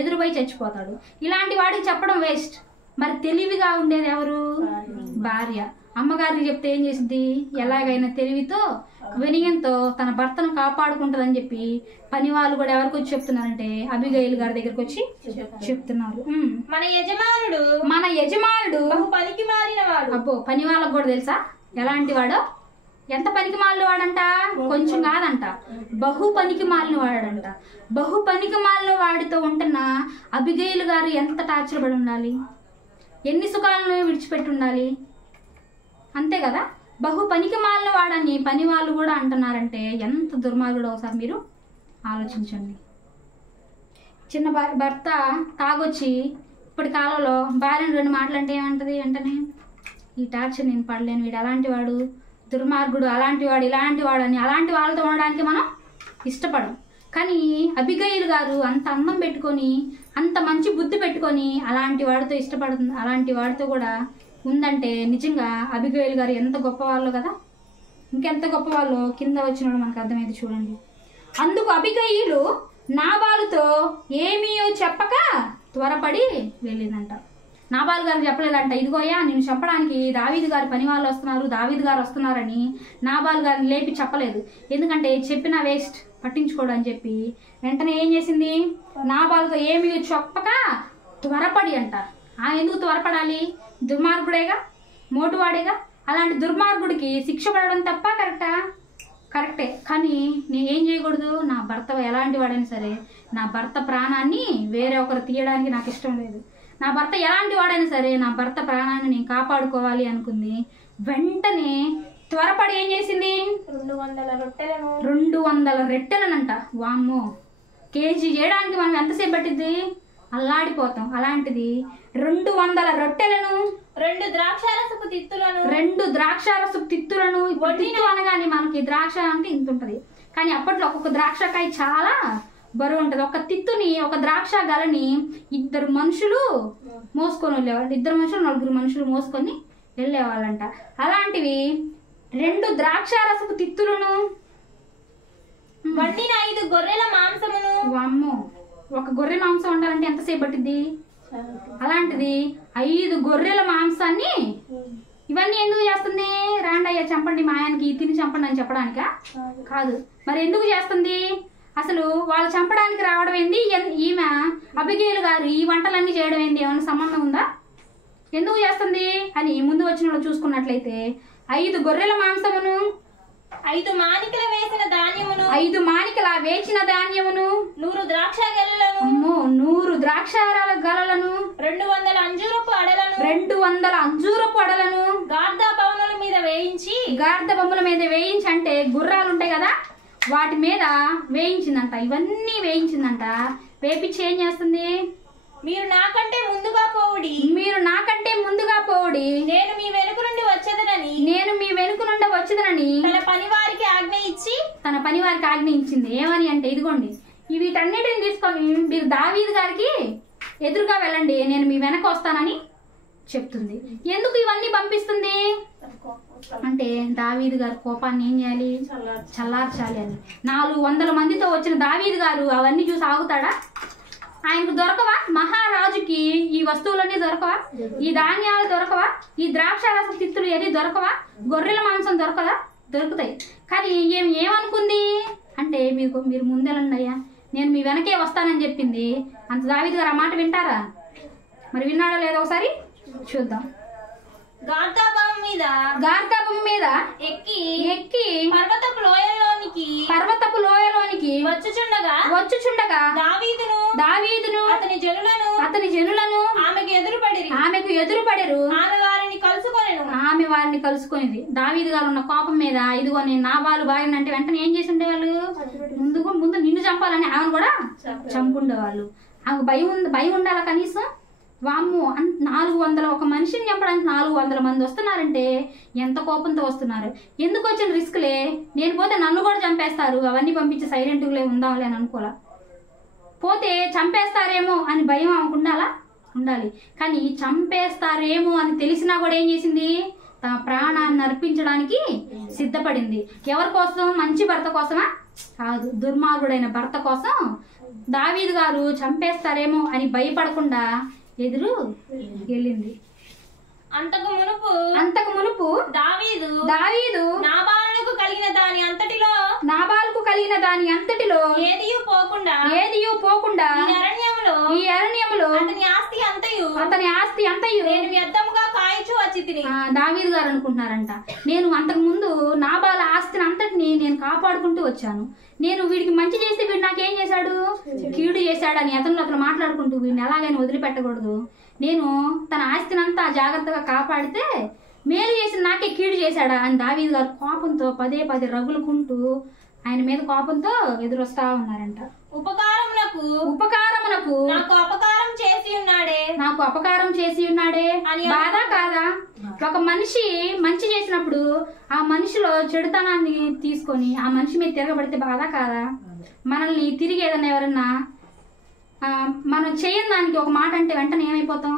ఎదురుపోయి చచ్చిపోతాడు. ఇలాంటి వాడికి చెప్పడం వేస్ట్. మరి తెలివిగా ఉండేది ఎవరు? భార్య. అమ్మగారికి చెప్తే ఏం చేసింది? ఎలాగైనా తెలివితో వినయంతో తన భర్తను కాపాడుకుంటుందని చెప్పి పని వాళ్ళు కూడా ఎవరికి వచ్చి చెప్తున్నారంటే అబిగయిలు గారి దగ్గరకు వచ్చి చెప్తున్నారు. మన యజమానుడు పనికి మాలినవాడు. అబ్బో, పని వాళ్ళకు కూడా తెలుసా ఎలాంటి వాడో? ఎంత పనికి మాలిన వాడంట? కొంచెం కాదంట, బహు పనికి మాలిన వాడంట. బహు పనికి మాలిన వాడితో ఉంటున్న అబిగయిలు గారు ఎంత టార్చర్ పడి ఉండాలి, ఎన్ని సుఖాలను విడిచిపెట్టి ఉండాలి, అంతే కదా. బహు పనికి మాలిన వాడని పని వాళ్ళు కూడా అంటున్నారంటే ఎంత దుర్మార్గుడు ఒకసారి మీరు ఆలోచించండి. చిన్న భర్త తాగొచ్చి ఇప్పటి కాలంలో భార్యను 2 మాటలు అంటే ఏమంటది? వెంటనే ఈ టార్చర్ నేను పడలేను, వీడు అలాంటి వాడు, దుర్మార్గుడు, అలాంటి వాడు, ఇలాంటి వాడు అని అలాంటి వాళ్ళతో ఉండడానికి మనం ఇష్టపడం. కానీ అబిగయిలు గారు అంత అందం పెట్టుకొని అంత మంచి బుద్ధి పెట్టుకొని అలాంటి వాడితో ఇష్టపడుతుంది, అలాంటి వాడితో కూడా ఉందంటే నిజంగా అబిగయిలు గారు ఎంత గొప్పవాళ్ళు కదా. ఇంకెంత గొప్పవాళ్ళు కింద వచ్చినప్పుడు మనకు అర్థమైంది చూడండి. అందుకు అబిగయీలు నాబాలుతో ఏమీ చెప్పక త్వరపడి వెళ్ళిందంట. నాబాలు గారు చెప్పలేదంట, ఇదిగోయా నేను చెప్పడానికి దావీదు గారి పని వాళ్ళు వస్తున్నారు, దావీదు గారు వస్తున్నారని నాబాలు గారిని లేపి చెప్పలేదు. ఎందుకంటే చెప్పినా వేస్ట్, పట్టించుకోడు అని చెప్పి వెంటనే ఏం చేసింది, నాబాలుతో ఏమీ చెప్పక త్వరపడి అంట. ఎందుకు త్వరపడాలి? దుర్మార్గుడేగా, మోటువాడేగా. అలాంటి దుర్మార్గుడికి శిక్ష పడడం తప్ప కరెక్టా? కరెక్టే. కానీ నేను ఏం చేయకూడదు, నా భర్త ఎలాంటి వాడైనా సరే నా భర్త ప్రాణాన్ని వేరే ఒకరు తీయడానికి నాకు ఇష్టం లేదు. నా భర్త ఎలాంటి వాడైనా సరే నా భర్త ప్రాణాన్ని నేను కాపాడుకోవాలి అనుకుంది. వెంటనే త్వరపడి ఏం చేసింది, 200 రొట్టెలనంట. వామ్మో, కేజీ చేయడానికి మనం ఎంతసేపు పట్టిద్ది, అల్లాడిపోతాం. అలాంటిది 200 రొట్టెలను, 2 ద్రాక్షారసపు తిత్తులను. తిత్తు అనగానే మనకి ద్రాక్ష అంటే ఇంత ఉంటది, కానీ అప్పట్లో ఒక్కొక్క ద్రాక్షకాయ చాలా బరువు ఉంటది. ఒక తిత్తుని, ఒక ద్రాక్ష గలని 2 మనుషులు మోసుకొని వెళ్ళేవాళ్ళు. 2 మనుషులు 4 మనుషులు మోసుకొని వెళ్ళేవాళ్ళంట. అలాంటివి 2 ద్రాక్షారసపు తిత్తులను, 5 గొర్రెల మాంసమును. వామ్మో, ఒక గొర్రె మాంసం వండాలంటే ఎంతసేపు పట్టిద్ది? అలాంటిది 5 గొర్రెల మాంసాన్ని. ఇవన్నీ ఎందుకు చేస్తుంది? రాండయ్య చంపండి, మా ఆయనకి తిని చంపండి అని చెప్పడానికా? కాదు. మరి ఎందుకు చేస్తుంది? అసలు వాళ్ళు చంపడానికి రావడం ఏంది, ఈమె అబిగేలు గారు ఈ వంటలన్నీ చేయడం ఏంది, ఏమైనా సంబంధం ఉందా? ఎందుకు చేస్తుంది అని ముందు వచ్చిన వాళ్ళు చూసుకున్నట్లయితే 5 గొర్రెల మాంసమును, 5 మానికల వేసిన ధాన్యమును, 5 మానికల వేచిన ధాన్యమును, 100 ద్రాక్ష గెలలను, 100 ద్రాక్షారాల గలలను, 200 అంజూరపు అడలను, 200 అంజూరపు అడలను గార్ద బొమ్మల మీద వేయించి, గార్ద బొమ్మల మీద వేయించి అంటే గుర్రాలు ఉంటాయి కదా, వాటి మీద వేయించిందంట. ఇవన్నీ వేయించిందంట. వేపించి ఏం చేస్తుంది, మీరు నాకంటే ముందుగా పోవుడి, మీరు నాకంటే ముందుగా పోవుడి, నేను మీ వెనుక నుండి వచ్చేదనని, నేను మీ వెనుక నుండి వచ్చేదనని తన పనివారికి ఆజ్ఞ ఇచ్చి, తన పనివారికి ఆజ్ఞ ఇచ్చింది. ఏమని అంటే, ఇదిగోండి వీటన్నిటిని తీసుకొని మీరు దావీదు గారికి ఎదురుగా వెళ్ళండి, నేను మీ వెనక వస్తానని చెప్తుంది. ఎందుకు ఇవన్నీ పంపిస్తుంది అంటే, దావీదు గారు కోపాన్ని ఏం చేయాలి, చల్లార్చాలి అని. 400 మందితో వచ్చిన దావీదు గారు అవన్నీ చూసి ఆగుతాడా? ఆయనకు దొరకవా? మహారాజుకి ఈ వస్తువులన్నీ దొరకవా? ఈ ధాన్యాలు దొరకవా? ఈ ద్రాక్షారస తిత్తులు ఏది దొరకవా? గొర్రెల మాంసం దొరకదా? దొరుకుతాయి. కానీ ఏమనుకుంది అంటే, మీరు ముందెళ్ళండి అయ్యా, నేను మీ వెనకే వస్తానని చెప్పింది. అంత దావీదు గారు ఆ మాట వింటారా? మరి విన్నాడా లేదో ఒకసారి చూద్దాం. గార్దాబం మీద ఎక్కి పర్వతపు లోయలోనికి వచ్చుచుండగా దావీదును అతని జనులను ఆమెకు ఎదురుపడిరు. ఆమె వారిని కలుసుకొనిది. దావీదు గారు ఉన్న కోపం మీద, ఇదిగో నేను నాబాలు భార్యను అంటే వెంటనే ఏం చేసి ఉండేవాళ్ళు, ముందు నిన్ను చంపాలని ఆమెను కూడా చంపుండేవాళ్ళు. ఆమెకు భయం ఉండాలా కనీసం? వామ్ము, 400 ఒక మనిషిని చంపడానికి 400 మంది వస్తున్నారంటే ఎంత కోపంతో వస్తున్నారు. ఎందుకు వచ్చిన రిస్క్లే, నేను పోతే నన్ను కూడా చంపేస్తారు, అవన్నీ పంపించి సైలెంట్గా ఉందాంలే అని అనుకోలే. పోతే చంపేస్తారేమో అని భయం ఆమెకు ఉండాలి. కానీ చంపేస్తారేమో అని తెలిసినా కూడా ఏం చేసింది, తమ ప్రాణాన్ని అర్పించడానికి సిద్ధపడింది. ఎవరి కోసం? మంచి భర్త కోసమా? కాదు, దుర్మార్గుడైన భర్త కోసం. దావీదు గారు చంపేస్తారేమో అని భయపడకుండా ఎదురు వెళ్ళింది. అంతకు మునుపు దావీదు నాబాలుకు కలిగిన దాని అంతటిలో ఏదియూ పోకుండా ఈ అరణ్యములో అతని ఆస్తి అంతయు నేను వ్యర్థముగా కాయచు వచ్చితిని. దావీదు గారు అనుకుంటున్నారంట, నేను అంతకు ముందు నాబాల ఆస్తిని అంతటిని నేను కాపాడుకుంటూ వచ్చాను, నేను వీడికి మంచి చేస్తే వీడు నాకేం చేశాడు, కీడు చేశాడని అతను మాట్లాడుకుంటూ వీడిని ఎలాగైనా వదిలిపెట్టకూడదు, నేను తన ఆస్తిని అంతా జాగ్రత్తగా కాపాడితే మేలు చేసిన నాకే కీడు చేశాడా అని దావీదు గారు కోపంతో పదే రగులుకుంటూ ఆయన మీద కోపంతో ఎదురొస్తా ఉన్నారంట. ఉపకారమునకు నాకు అపకారం చేసి ఉన్నాడే బాధ కాదా? ఒక మనిషి మంచి చేసినప్పుడు ఆ మనిషిలో చెడుతనాన్ని తీసుకొని ఆ మనిషి మీద తిరగబడితే బాధ కాదా? మనల్ని తిరిగి ఏదన్నా ఎవరన్నా మనం చేయని దానికి ఒక మాట అంటే వెంటనే ఏమైపోతాం,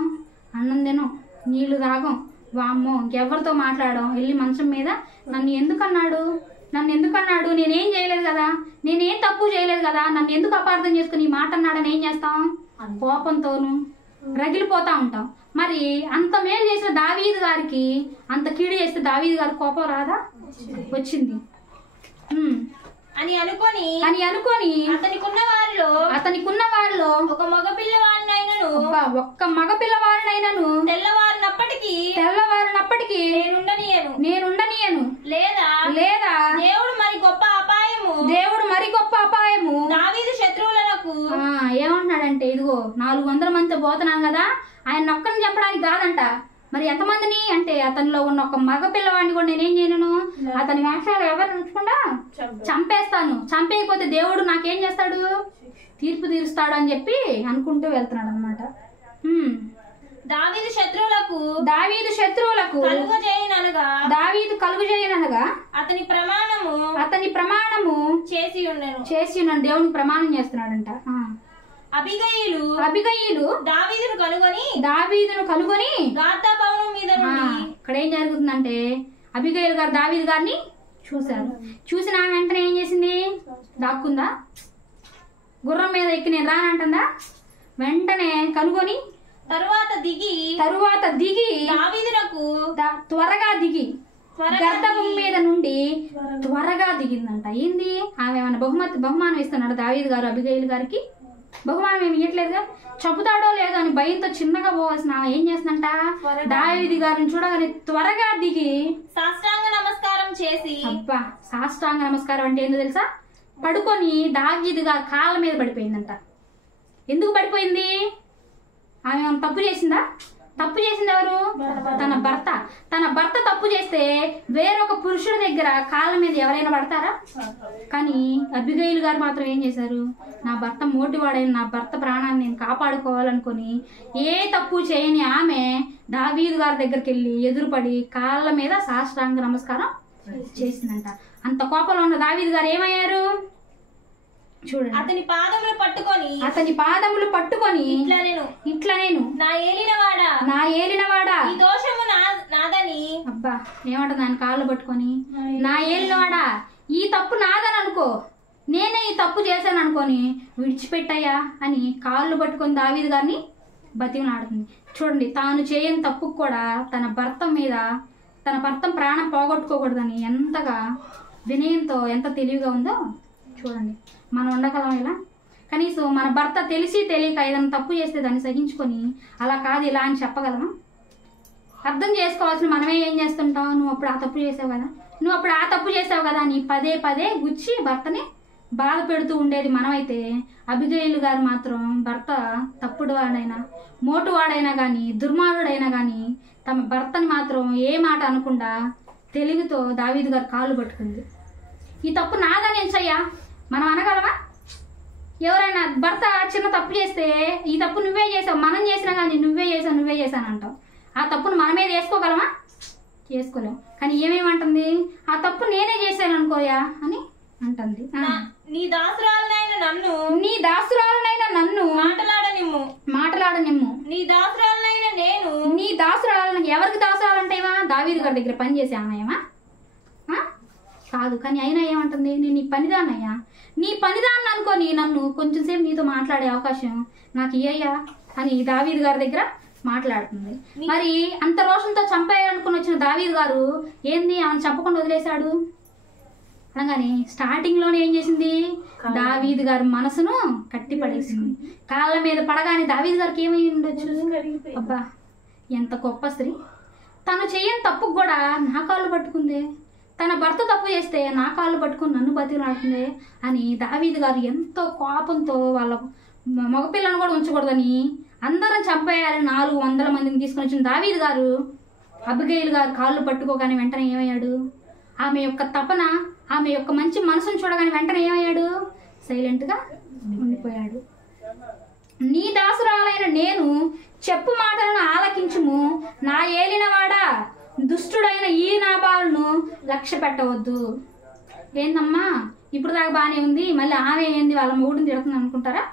అన్నం తినం, నీళ్లు తాగం, వామ్మో ఇంకెవరితో మాట్లాడడం, వెళ్ళి మంచం మీద నన్ను ఎందుకన్నాడు నేనేం చేయలేదు కదా, నేనేం తప్పు చేయలేదు కదా, నన్ను ఎందుకు అపార్థం చేసుకుని ఈ మాట అన్నాడని ఏం చేస్తాం? కోపంతోనూ రగిలిపోతా ఉంటాం. మరి అంత మేలు చేసిన దావీదు గారికి అంత కీడు చేస్తే దావీదు గారి కోపం రాదా? వచ్చింది. అని అనుకొని అతనికి ఉన్న వారిలో ఒక మగ పిల్లవాడినైనను తెల్లవారినప్పటికీ నేనుండనియను లేదా దేవుడు మరి గొప్ప అపాయము దావీదు శత్రువులకు ఏమంటున్నాడంటే, ఇదిగో 400 మందితో పోతున్నాను కదా, ఆయన ఒక్కరిని చంపడానికి కాదంట, మరి ఎంతమందిని అంటే అతనిలో ఉన్న ఒక మగ పిల్లవాడిని కూడా నేనేం చేయను, అతని వేషాలు ఎవరిని ఉంచకుండా చంపేస్తాను. చంపేయకపోతే దేవుడు నాకేం చేస్తాడు? తీర్పు తీరుస్తాడు అని చెప్పి అనుకుంటూ వెళ్తున్నాడు అనమాట. దావీదు శత్రువులకు దావీదు కలుగజేయనగా అతని ప్రమాణము చేసి ఉన్నాను. దేవునికి ప్రమాణం చేస్తున్నాడంట. అబిగయీలు దావీదును కనుగొని గాతా భవనం మీద నుండి ఇక్కడ ఏం జరుగుతుందంటే, అబిగయీలు గారు దావీదు గారిని చూశారు. చూసిన వెంటనే ఏం చేసింది? దాక్కుందా? గుర్రం మీద ఎక్కి నేను రానంటుందా? వెంటనే కనుగొని తరువాత దిగి దావీదునకు త్వరగా దిగి గర్దభం మీద నుండి త్వరగా దిగిందంట. ఏంది? ఆమె ఏమైనా బహుమానం ఇస్తున్నాడు దావీదు గారు అబిగయీలు గారికి? బహుమానం ఏమి ఇవ్వట్లేదుగా. చంపుతాడో లేదో అని భయంతో చిన్నగా పోవాల్సిన ఏం చేస్తుందంట, దావీదు గారిని చూడగానే త్వరగా దిగి సాష్టాంగ నమస్కారం చేసి, అబ్బా సాష్టాంగ నమస్కారం అంటే ఏందో తెలుసా? పడుకొని దావీదు గారి కాళ్ళ మీద పడిపోయిందంట. ఎందుకు పడిపోయింది? ఆమె తప్పు చేసిందా? తప్పు చేసింది ఎవరు? తన భర్త తప్పు చేస్తే వేరొక పురుషుడి దగ్గర కాళ్ళ మీద ఎవరైనా పడతారా? కానీ అబిగయీలు గారు మాత్రం ఏం చేశారు? నా భర్త మోటివాడైన నా భర్త ప్రాణాన్ని నేను కాపాడుకోవాలనుకుని ఏ తప్పు చేయని ఆమె దావీదు గారి దగ్గరికి వెళ్ళి ఎదురుపడి కాళ్ళ మీద సాష్టాంగ నమస్కారం చేసిందంట. అంత కోపంలో ఉన్న దావీదు గారు ఏమయ్యారు చూడండి. అతని పాదములు పట్టుకొని ఇట్లా నేను నా ఏలినవాడా ఈ దోషము నాదని, అబ్బా ఏమంటది ఆయన కాళ్ళు పట్టుకొని, నా ఏలినవాడా ఈ తప్పు నాదని అనుకో, నేనే ఈ తప్పు చేశాను అనుకొని విడిచిపెట్టాయా అని కాళ్ళు పట్టుకొని దావీదు గారిని బతిమలాడుతుంది. చూడండి, తాను చేయని తప్పుకు కూడా తన భర్త ప్రాణం పోగొట్టుకోకూడదని ఎంతగా వినయంతో ఎంత తెలివిగా ఉందో చూడండి. మనం ఉండగలం ఇలా? కనీసం మన భర్త తెలిసి తెలియక ఏదైనా తప్పు చేస్తే దాన్ని సహించుకొని అలా కాదు ఇలా అని చెప్పగలమా? అర్థం చేసుకోవాల్సిన మనమే ఏం చేస్తుంటాం, నువ్వు అప్పుడు ఆ తప్పు చేసావు కదా అని పదే పదే గుచ్చి భర్తని బాధ పెడుతూ ఉండేది మనమైతే, అబిగయీలు గారు మాత్రం భర్త తప్పుడు వాడైనా మోటువాడైనా కానీ దుర్మార్గుడైనా కానీ తమ భర్తని మాత్రం ఏ మాట అనకుండా తెలివితో దావీదు గారు కాళ్ళు పట్టుకుంది. ఈ తప్పు నాదని ఎంచయ్యా మనం అనగలమా? ఎవరైనా భర్త చిన్న తప్పు చేస్తే ఈ తప్పు నువ్వే చేసావు, మనం చేసినా కానీ నువ్వే చేశాను అంటాం. ఆ తప్పును మన మీద వేసుకోగలమా? చేసుకోలేం. కానీ ఏమేమంటుంది? ఆ తప్పు నేనే చేశాను అనుకోయా అని అంటుంది. నీ దాసురాలనైన నన్ను మాట్లాడనిమ్ము నీ దాసురాలనైన నేను ఎవరికి దాసురాలంటేవా? దావీదు గారి దగ్గర పని చేసే ఆమెమా కాదు. కానీ అయినా ఏమంటుంది? నేను నీ పనిదాన్ని అనుకొని నన్ను కొంచెం సేపు నీతో మాట్లాడే అవకాశం నాకు ఇయ్యా అని దావీదు గారి దగ్గర మాట్లాడుతుంది. మరి అంత రోషంతో చంపేయాలనుకుని వచ్చిన దావీదు గారు ఏంది ఆమెను చంపకుండా వదిలేశాడు అనగానే స్టార్టింగ్ లోనే ఏం చేసింది? దావీదు గారి మనసును కట్టి పడేసింది. కాళ్ళ మీద పడగానే దావీదు గారికి ఏమై ఉండొచ్చు? అబ్బా ఎంత గొప్ప స్త్రీ, తను చేయని తప్పుకు కూడా నా కాళ్ళు పట్టుకుందే, తన భర్త తప్పు చేస్తే నా కాళ్ళు పట్టుకుని నన్ను బతిలాడుతుంది అని దావీదు గారు ఎంతో కోపంతో వాళ్ళ మగపిల్లను కూడా ఉంచకూడదని అందరం చంపేయాలని 400 మందిని తీసుకొని వచ్చిన దావీదు గారు అబిగయీలు గారు కాళ్ళు పట్టుకోగానే వెంటనే ఏమయ్యాడు? ఆమె యొక్క తపన, ఆమె యొక్క మంచి మనసును చూడగానే వెంటనే ఏమయ్యాడు? సైలెంట్గా ఉండిపోయాడు. నీ దాసురాలైన నేను చెప్పు మాటలను ఆలకించుము, నా ఏలినవాడా దుష్టుడైన ఈ నాబాలును లక్ష్య పెట్టవద్దు. ఏందమ్మా ఇప్పుడు దాకా బాగానే ఉంది, మళ్ళీ ఆమె ఏంది వాళ్ళ మొగుడిని తిడుతుంది అనుకుంటారా?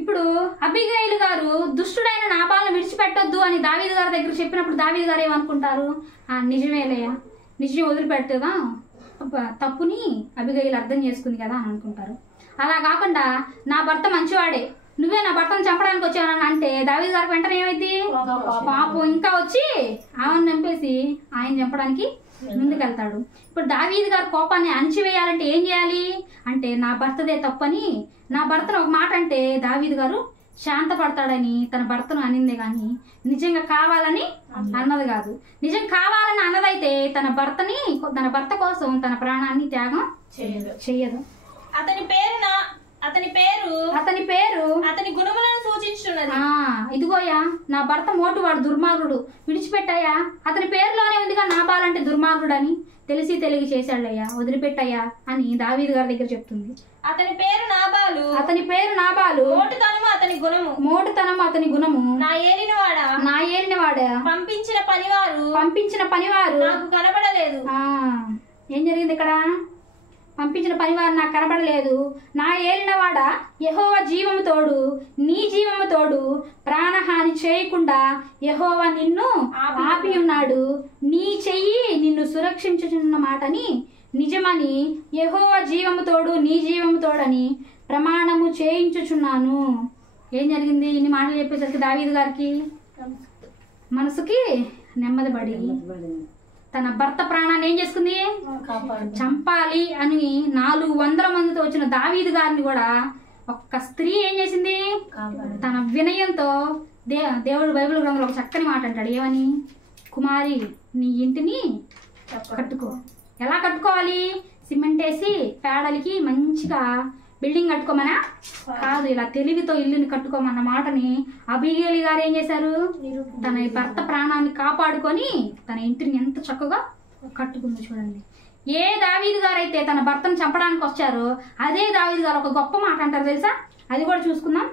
ఇప్పుడు అబిగయీలు గారు దుష్టుడైన నాబాలును విడిచిపెట్టొద్దు అని దావీదు గారి దగ్గర చెప్పినప్పుడు దావీదు గారు ఏమనుకుంటారు? నిజమేలయ్యా, నిజం వదిలిపెట్టదా తప్పుని అబిగైల్ అర్థం చేసుకుంది కదా అని అనుకుంటారు. అలా కాకుండా నా భర్త మంచివాడే, నువ్వే నా భర్తను చంపడానికి వచ్చావని అంటే దావీదు గారికి వెంటనే ఏమైంది, పాపం ఇంకా వచ్చి ఆమెను చంపేసి ఆయన చంపడానికి ముందుకెళ్తాడు. ఇప్పుడు దావీదు గారి కోపాన్ని అణిచివేయాలంటే ఏం చేయాలి అంటే నా భర్తదే తప్పని, నా భర్తను ఒక మాట అంటే దావీదు గారు శాంతపడతాడని తన భర్తను అనిందే కానీ నిజంగా కావాలని అన్నది కాదు. నిజం కావాలని అన్నదైతే తన భర్త కోసం తన ప్రాణాన్ని త్యాగం చెయ్యదు. అతని పేరు అతని గుణములను సూచించున్నది. ఇదిగోయా నా భర్త మోటువాడు దుర్మార్గుడు, విడిచిపెట్టాయా, అతని పేరులోనే ఉందిగా నాబాల్ అంటే దుర్మార్గుడు అని తెలిసి చేశాడయ్యా, వదిలిపెట్టయ్యా అని దావీదు గారి దగ్గర చెప్తుంది. అతని పేరు నాబాలు, మోటుతనము అతని గుణము, నా ఏలినవాడా పంపించిన పనివారు నాకు కనబడలేదు. ఏం జరిగింది ఇక్కడ, పంపించిన పనివారు నాకు కనబడలేదు. నా ఏలినవాడా యెహోవా జీవము తోడు, నీ జీవము తోడు, ప్రాణహాని చేయకుండా యెహోవా నిన్ను ఆపి ఉన్నాడు, నీ చెయ్యి నిన్ను సురక్షించుచున్న మాటని నిజమని యెహోవా జీవము తోడు, నీ జీవము తోడని ప్రమాణము చేయించుచున్నాను. ఏం జరిగింది, ఇన్ని మాటలు చెప్పేసరికి దావీదు గారికి మనసుకి నెమ్మది పడి తన భర్త ప్రాణాన్ని ఏం చేసుకుంది, చంపాలి అని 400 మందితో వచ్చిన దావీదు గారిని కూడా ఒక్క స్త్రీ ఏం చేసింది, తన వినయంతో దేవుడు బైబిల్ గ్రంథంలో ఒక చక్కని మాట అంటాడు. ఏమని, కుమారి నీ ఇంటిని కట్టుకో. ఎలా కట్టుకోవాలి, సిమెంట్ వేసి పేడలికి మంచిగా బిల్డింగ్ కట్టుకోమనా కాదు, ఇలా తెలివితో ఇల్లుని కట్టుకోమన్న మాటని అబిగేలు గారు ఏం చేశారు, తన భర్త ప్రాణాన్ని కాపాడుకొని తన ఇంటిని ఎంత చక్కగా కట్టుకుంది. చూడండి, ఏ దావీదు గారు అయితే తన భర్తను చంపడానికి వచ్చారో అదే దావీదు గారు ఒక గొప్ప మాట అంటారు తెలుసా, అది కూడా చూసుకుందాం.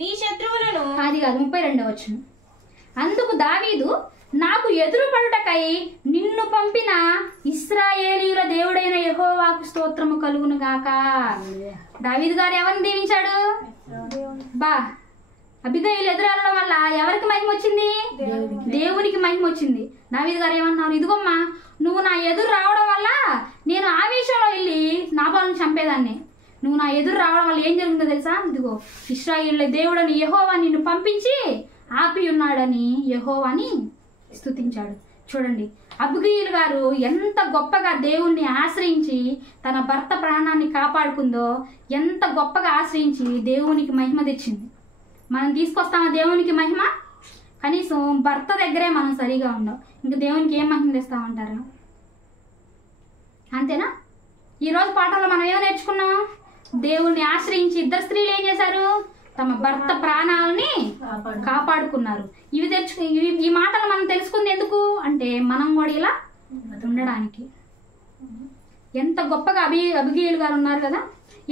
నీ శత్రువులను, అది కాదు 32వ వచనం. అందుకు దావీదు, నాకు ఎదురుపడుటకై నిన్ను పంపిన ఇశ్రాయేలీయుల దేవుడైన యెహోవాకు స్తోత్రము కలుగును గాక. దావీదు గారు ఎవరిని దీవించాడు, అబిగైలు ఎదురెళ్ళడం వల్ల ఎవరికి మహిమ వచ్చింది, దేవునికి మహిమ వచ్చింది. దావీదు గారు ఏమన్నారు, ఇదిగోమ్మా నువ్వు నా ఎదురు రావడం వల్ల నేను ఆవేశంలో వెళ్ళి నాబాలుని చంపేదాన్ని, నువ్వు నా ఎదురు రావడం వల్ల ఏం జరిగిందో తెలుసా, ఇదిగో ఇశ్రాయేలీయుల దేవుడని యెహోవా నిన్ను పంపించి ఆపి ఉన్నాడని యెహోవాని స్తుతించాడు. చూడండి, అబిగైలు గారు ఎంత గొప్పగా దేవుణ్ణి ఆశ్రయించి తన భర్త ప్రాణాన్ని కాపాడుకుందో, ఎంత గొప్పగా ఆశ్రయించి దేవునికి మహిమ తెచ్చింది. మనం తీసుకొస్తామా దేవునికి మహిమ, కనీసం భర్త దగ్గరే మనం సరిగా ఉండవు, ఇంకా దేవునికి ఏం మహిమ తెస్తామంటారు, అంతేనా? ఈరోజు పాఠంలో మనం ఏం నేర్చుకున్నాం, దేవుణ్ణి ఆశ్రయించి ఇద్దరు స్త్రీలు ఏం చేశారు, తమ భర్త ప్రాణాలని కాపాడుకున్నారు. ఈ మాటలు మనం తెలుసుకుంది ఎందుకు అంటే మనం కూడా ఇలా ఉండడానికి. ఎంత గొప్పగా అబిగైలు గారు ఉన్నారు కదా,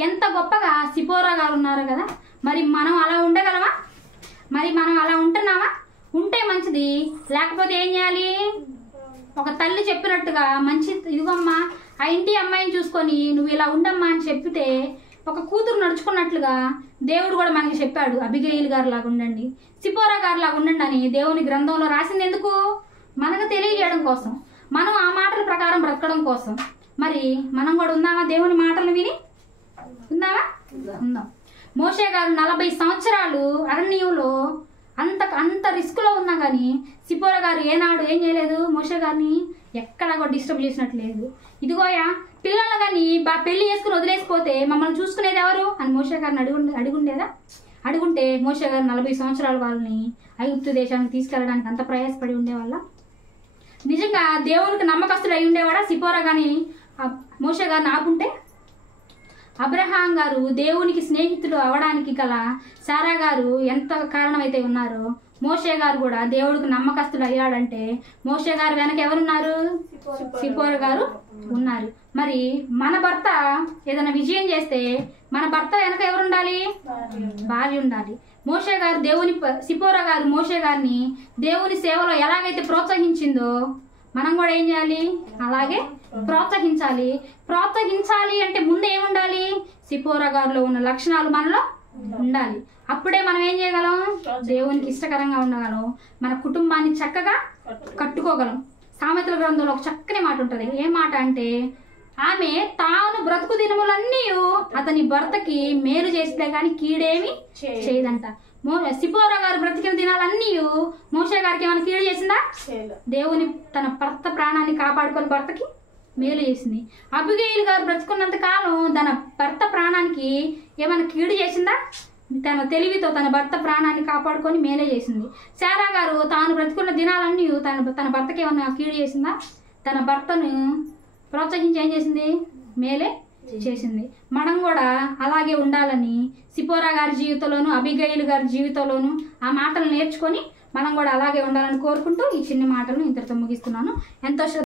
ఎంత గొప్పగా సిపోరా గారు ఉన్నారు కదా, మరి మనం అలా ఉండగలమా, మరి మనం అలా ఉంటున్నామా, ఉంటే మంచిది, లేకపోతే ఏం చేయాలి, ఒక తల్లి చెప్పినట్టుగా మంచి ఇదిగోమ్మా ఆ ఇంటి అమ్మాయిని చూసుకొని నువ్వు ఇలా ఉండమ్మా అని చెప్పితే ఒక కూతురు నడుచుకున్నట్లుగా దేవుడు కూడా మనకి చెప్పాడు, అబిగైలు గారు లాగా ఉండండి, సిపోరా గారు లాగా ఉండండి అని దేవుని గ్రంథంలో రాసింది ఎందుకు, మనకు తెలియజేయడం కోసం, మనం ఆ మాటల ప్రకారం బ్రతకడం కోసం. మరి మనం కూడా ఉందామా, దేవుని మాటలు విని ఉందామా, ఉందాం. మోషే గారు 40 సంవత్సరాలు అరణ్యంలో అంత రిస్క్లో ఉన్నా కానీ సిపోరా గారు ఏనాడు ఏం చేయలేదు, మోషే గారిని ఎక్కడా కూడా డిస్టర్బ్ చేసినట్టు లేదు. ఇదిగోయా పిల్లలు కానీ పెళ్లి చేసుకుని వదిలేసిపోతే మమ్మల్ని చూసుకునేది ఎవరు అని మోషే గారిని అడుగుండేదా, అడుగుంటే మోషే గారు 40 సంవత్సరాల వాళ్ళని ఐగుప్తు దేశానికి తీసుకెళ్ళడానికి అంత ప్రయాసపడి ఉండేవాళ్ళ, నిజంగా దేవునికి నమ్మకస్తుడు అయి ఉండేవాడా సిపోరా కానీ మోషే గారిని ఆపుంటే? అబ్రహాం గారు దేవునికి స్నేహితుడు అవడానికి గల సారా గారు ఎంత కారణమైతే ఉన్నారో మోషే గారు కూడా దేవుడికి నమ్మకస్తుడు అయ్యాడంటే మోషే గారు వెనక ఎవరున్నారు, సిపోరా గారు ఉన్నారు. మరి మన భర్త ఏదైనా విజయం చేస్తే మన భర్త వెనక ఎవరుండాలి, భార్య ఉండాలి. మోషే గారు సిపోరా గారు మోషే గారిని దేవుని సేవలో ఎలాగైతే ప్రోత్సహించిందో మనం కూడా ఏం చేయాలి, అలాగే ప్రోత్సహించాలి. ప్రోత్సహించాలి అంటే ముందు ఏముండాలి, సిపోరా గారిలో ఉన్న లక్షణాలు మనలో ఉండాలి. అప్పుడే మనం ఏం చేయగలం, దేవునికి ఇష్టకరంగా ఉండగలం, మన కుటుంబాన్ని చక్కగా కట్టుకోగలం. సామెతల గ్రంథంలో ఒక చక్కని మాట ఉంటుంది. ఏ మాట అంటే ఆమె తాను బ్రతుకు దినములన్నీ అతని భర్తకి మేలు చేసితే గాని కీడేమి చేయదంట. సిపోరా గారు బ్రతికిన దినాలన్నీ మోషే గారికి ఏమైనా కీడు చేసిందా? దేవుని తన భర్త ప్రాణాన్ని కాపాడుకొని భర్తకి మేలు చేసింది. అబిగయీలు గారు బ్రతుకున్నంత కాలం తన భర్త ప్రాణానికి ఏమైనా కీడు చేసిందా? తన తెలివితో తన భర్త ప్రాణాన్ని కాపాడుకొని మేలే చేసింది. శారా గారు తాను బ్రతుకున్న దినాలన్నీ తన భర్తకి ఏమైనా కీడు చేసిందా? తన భర్తను ప్రోత్సహించి ఏం చేసింది? మేలే చేసింది. మనం కూడా అలాగే ఉండాలని సిపోరా గారి జీవితంలోను అబిగయీలు గారి జీవితంలోను ఆ మాటలు నేర్చుకొని మనం కూడా అలాగే ఉండాలని కోరుకుంటూ ఈ చిన్న మాటలను ఇంతటితో ముగిస్తున్నాను. ఎంతో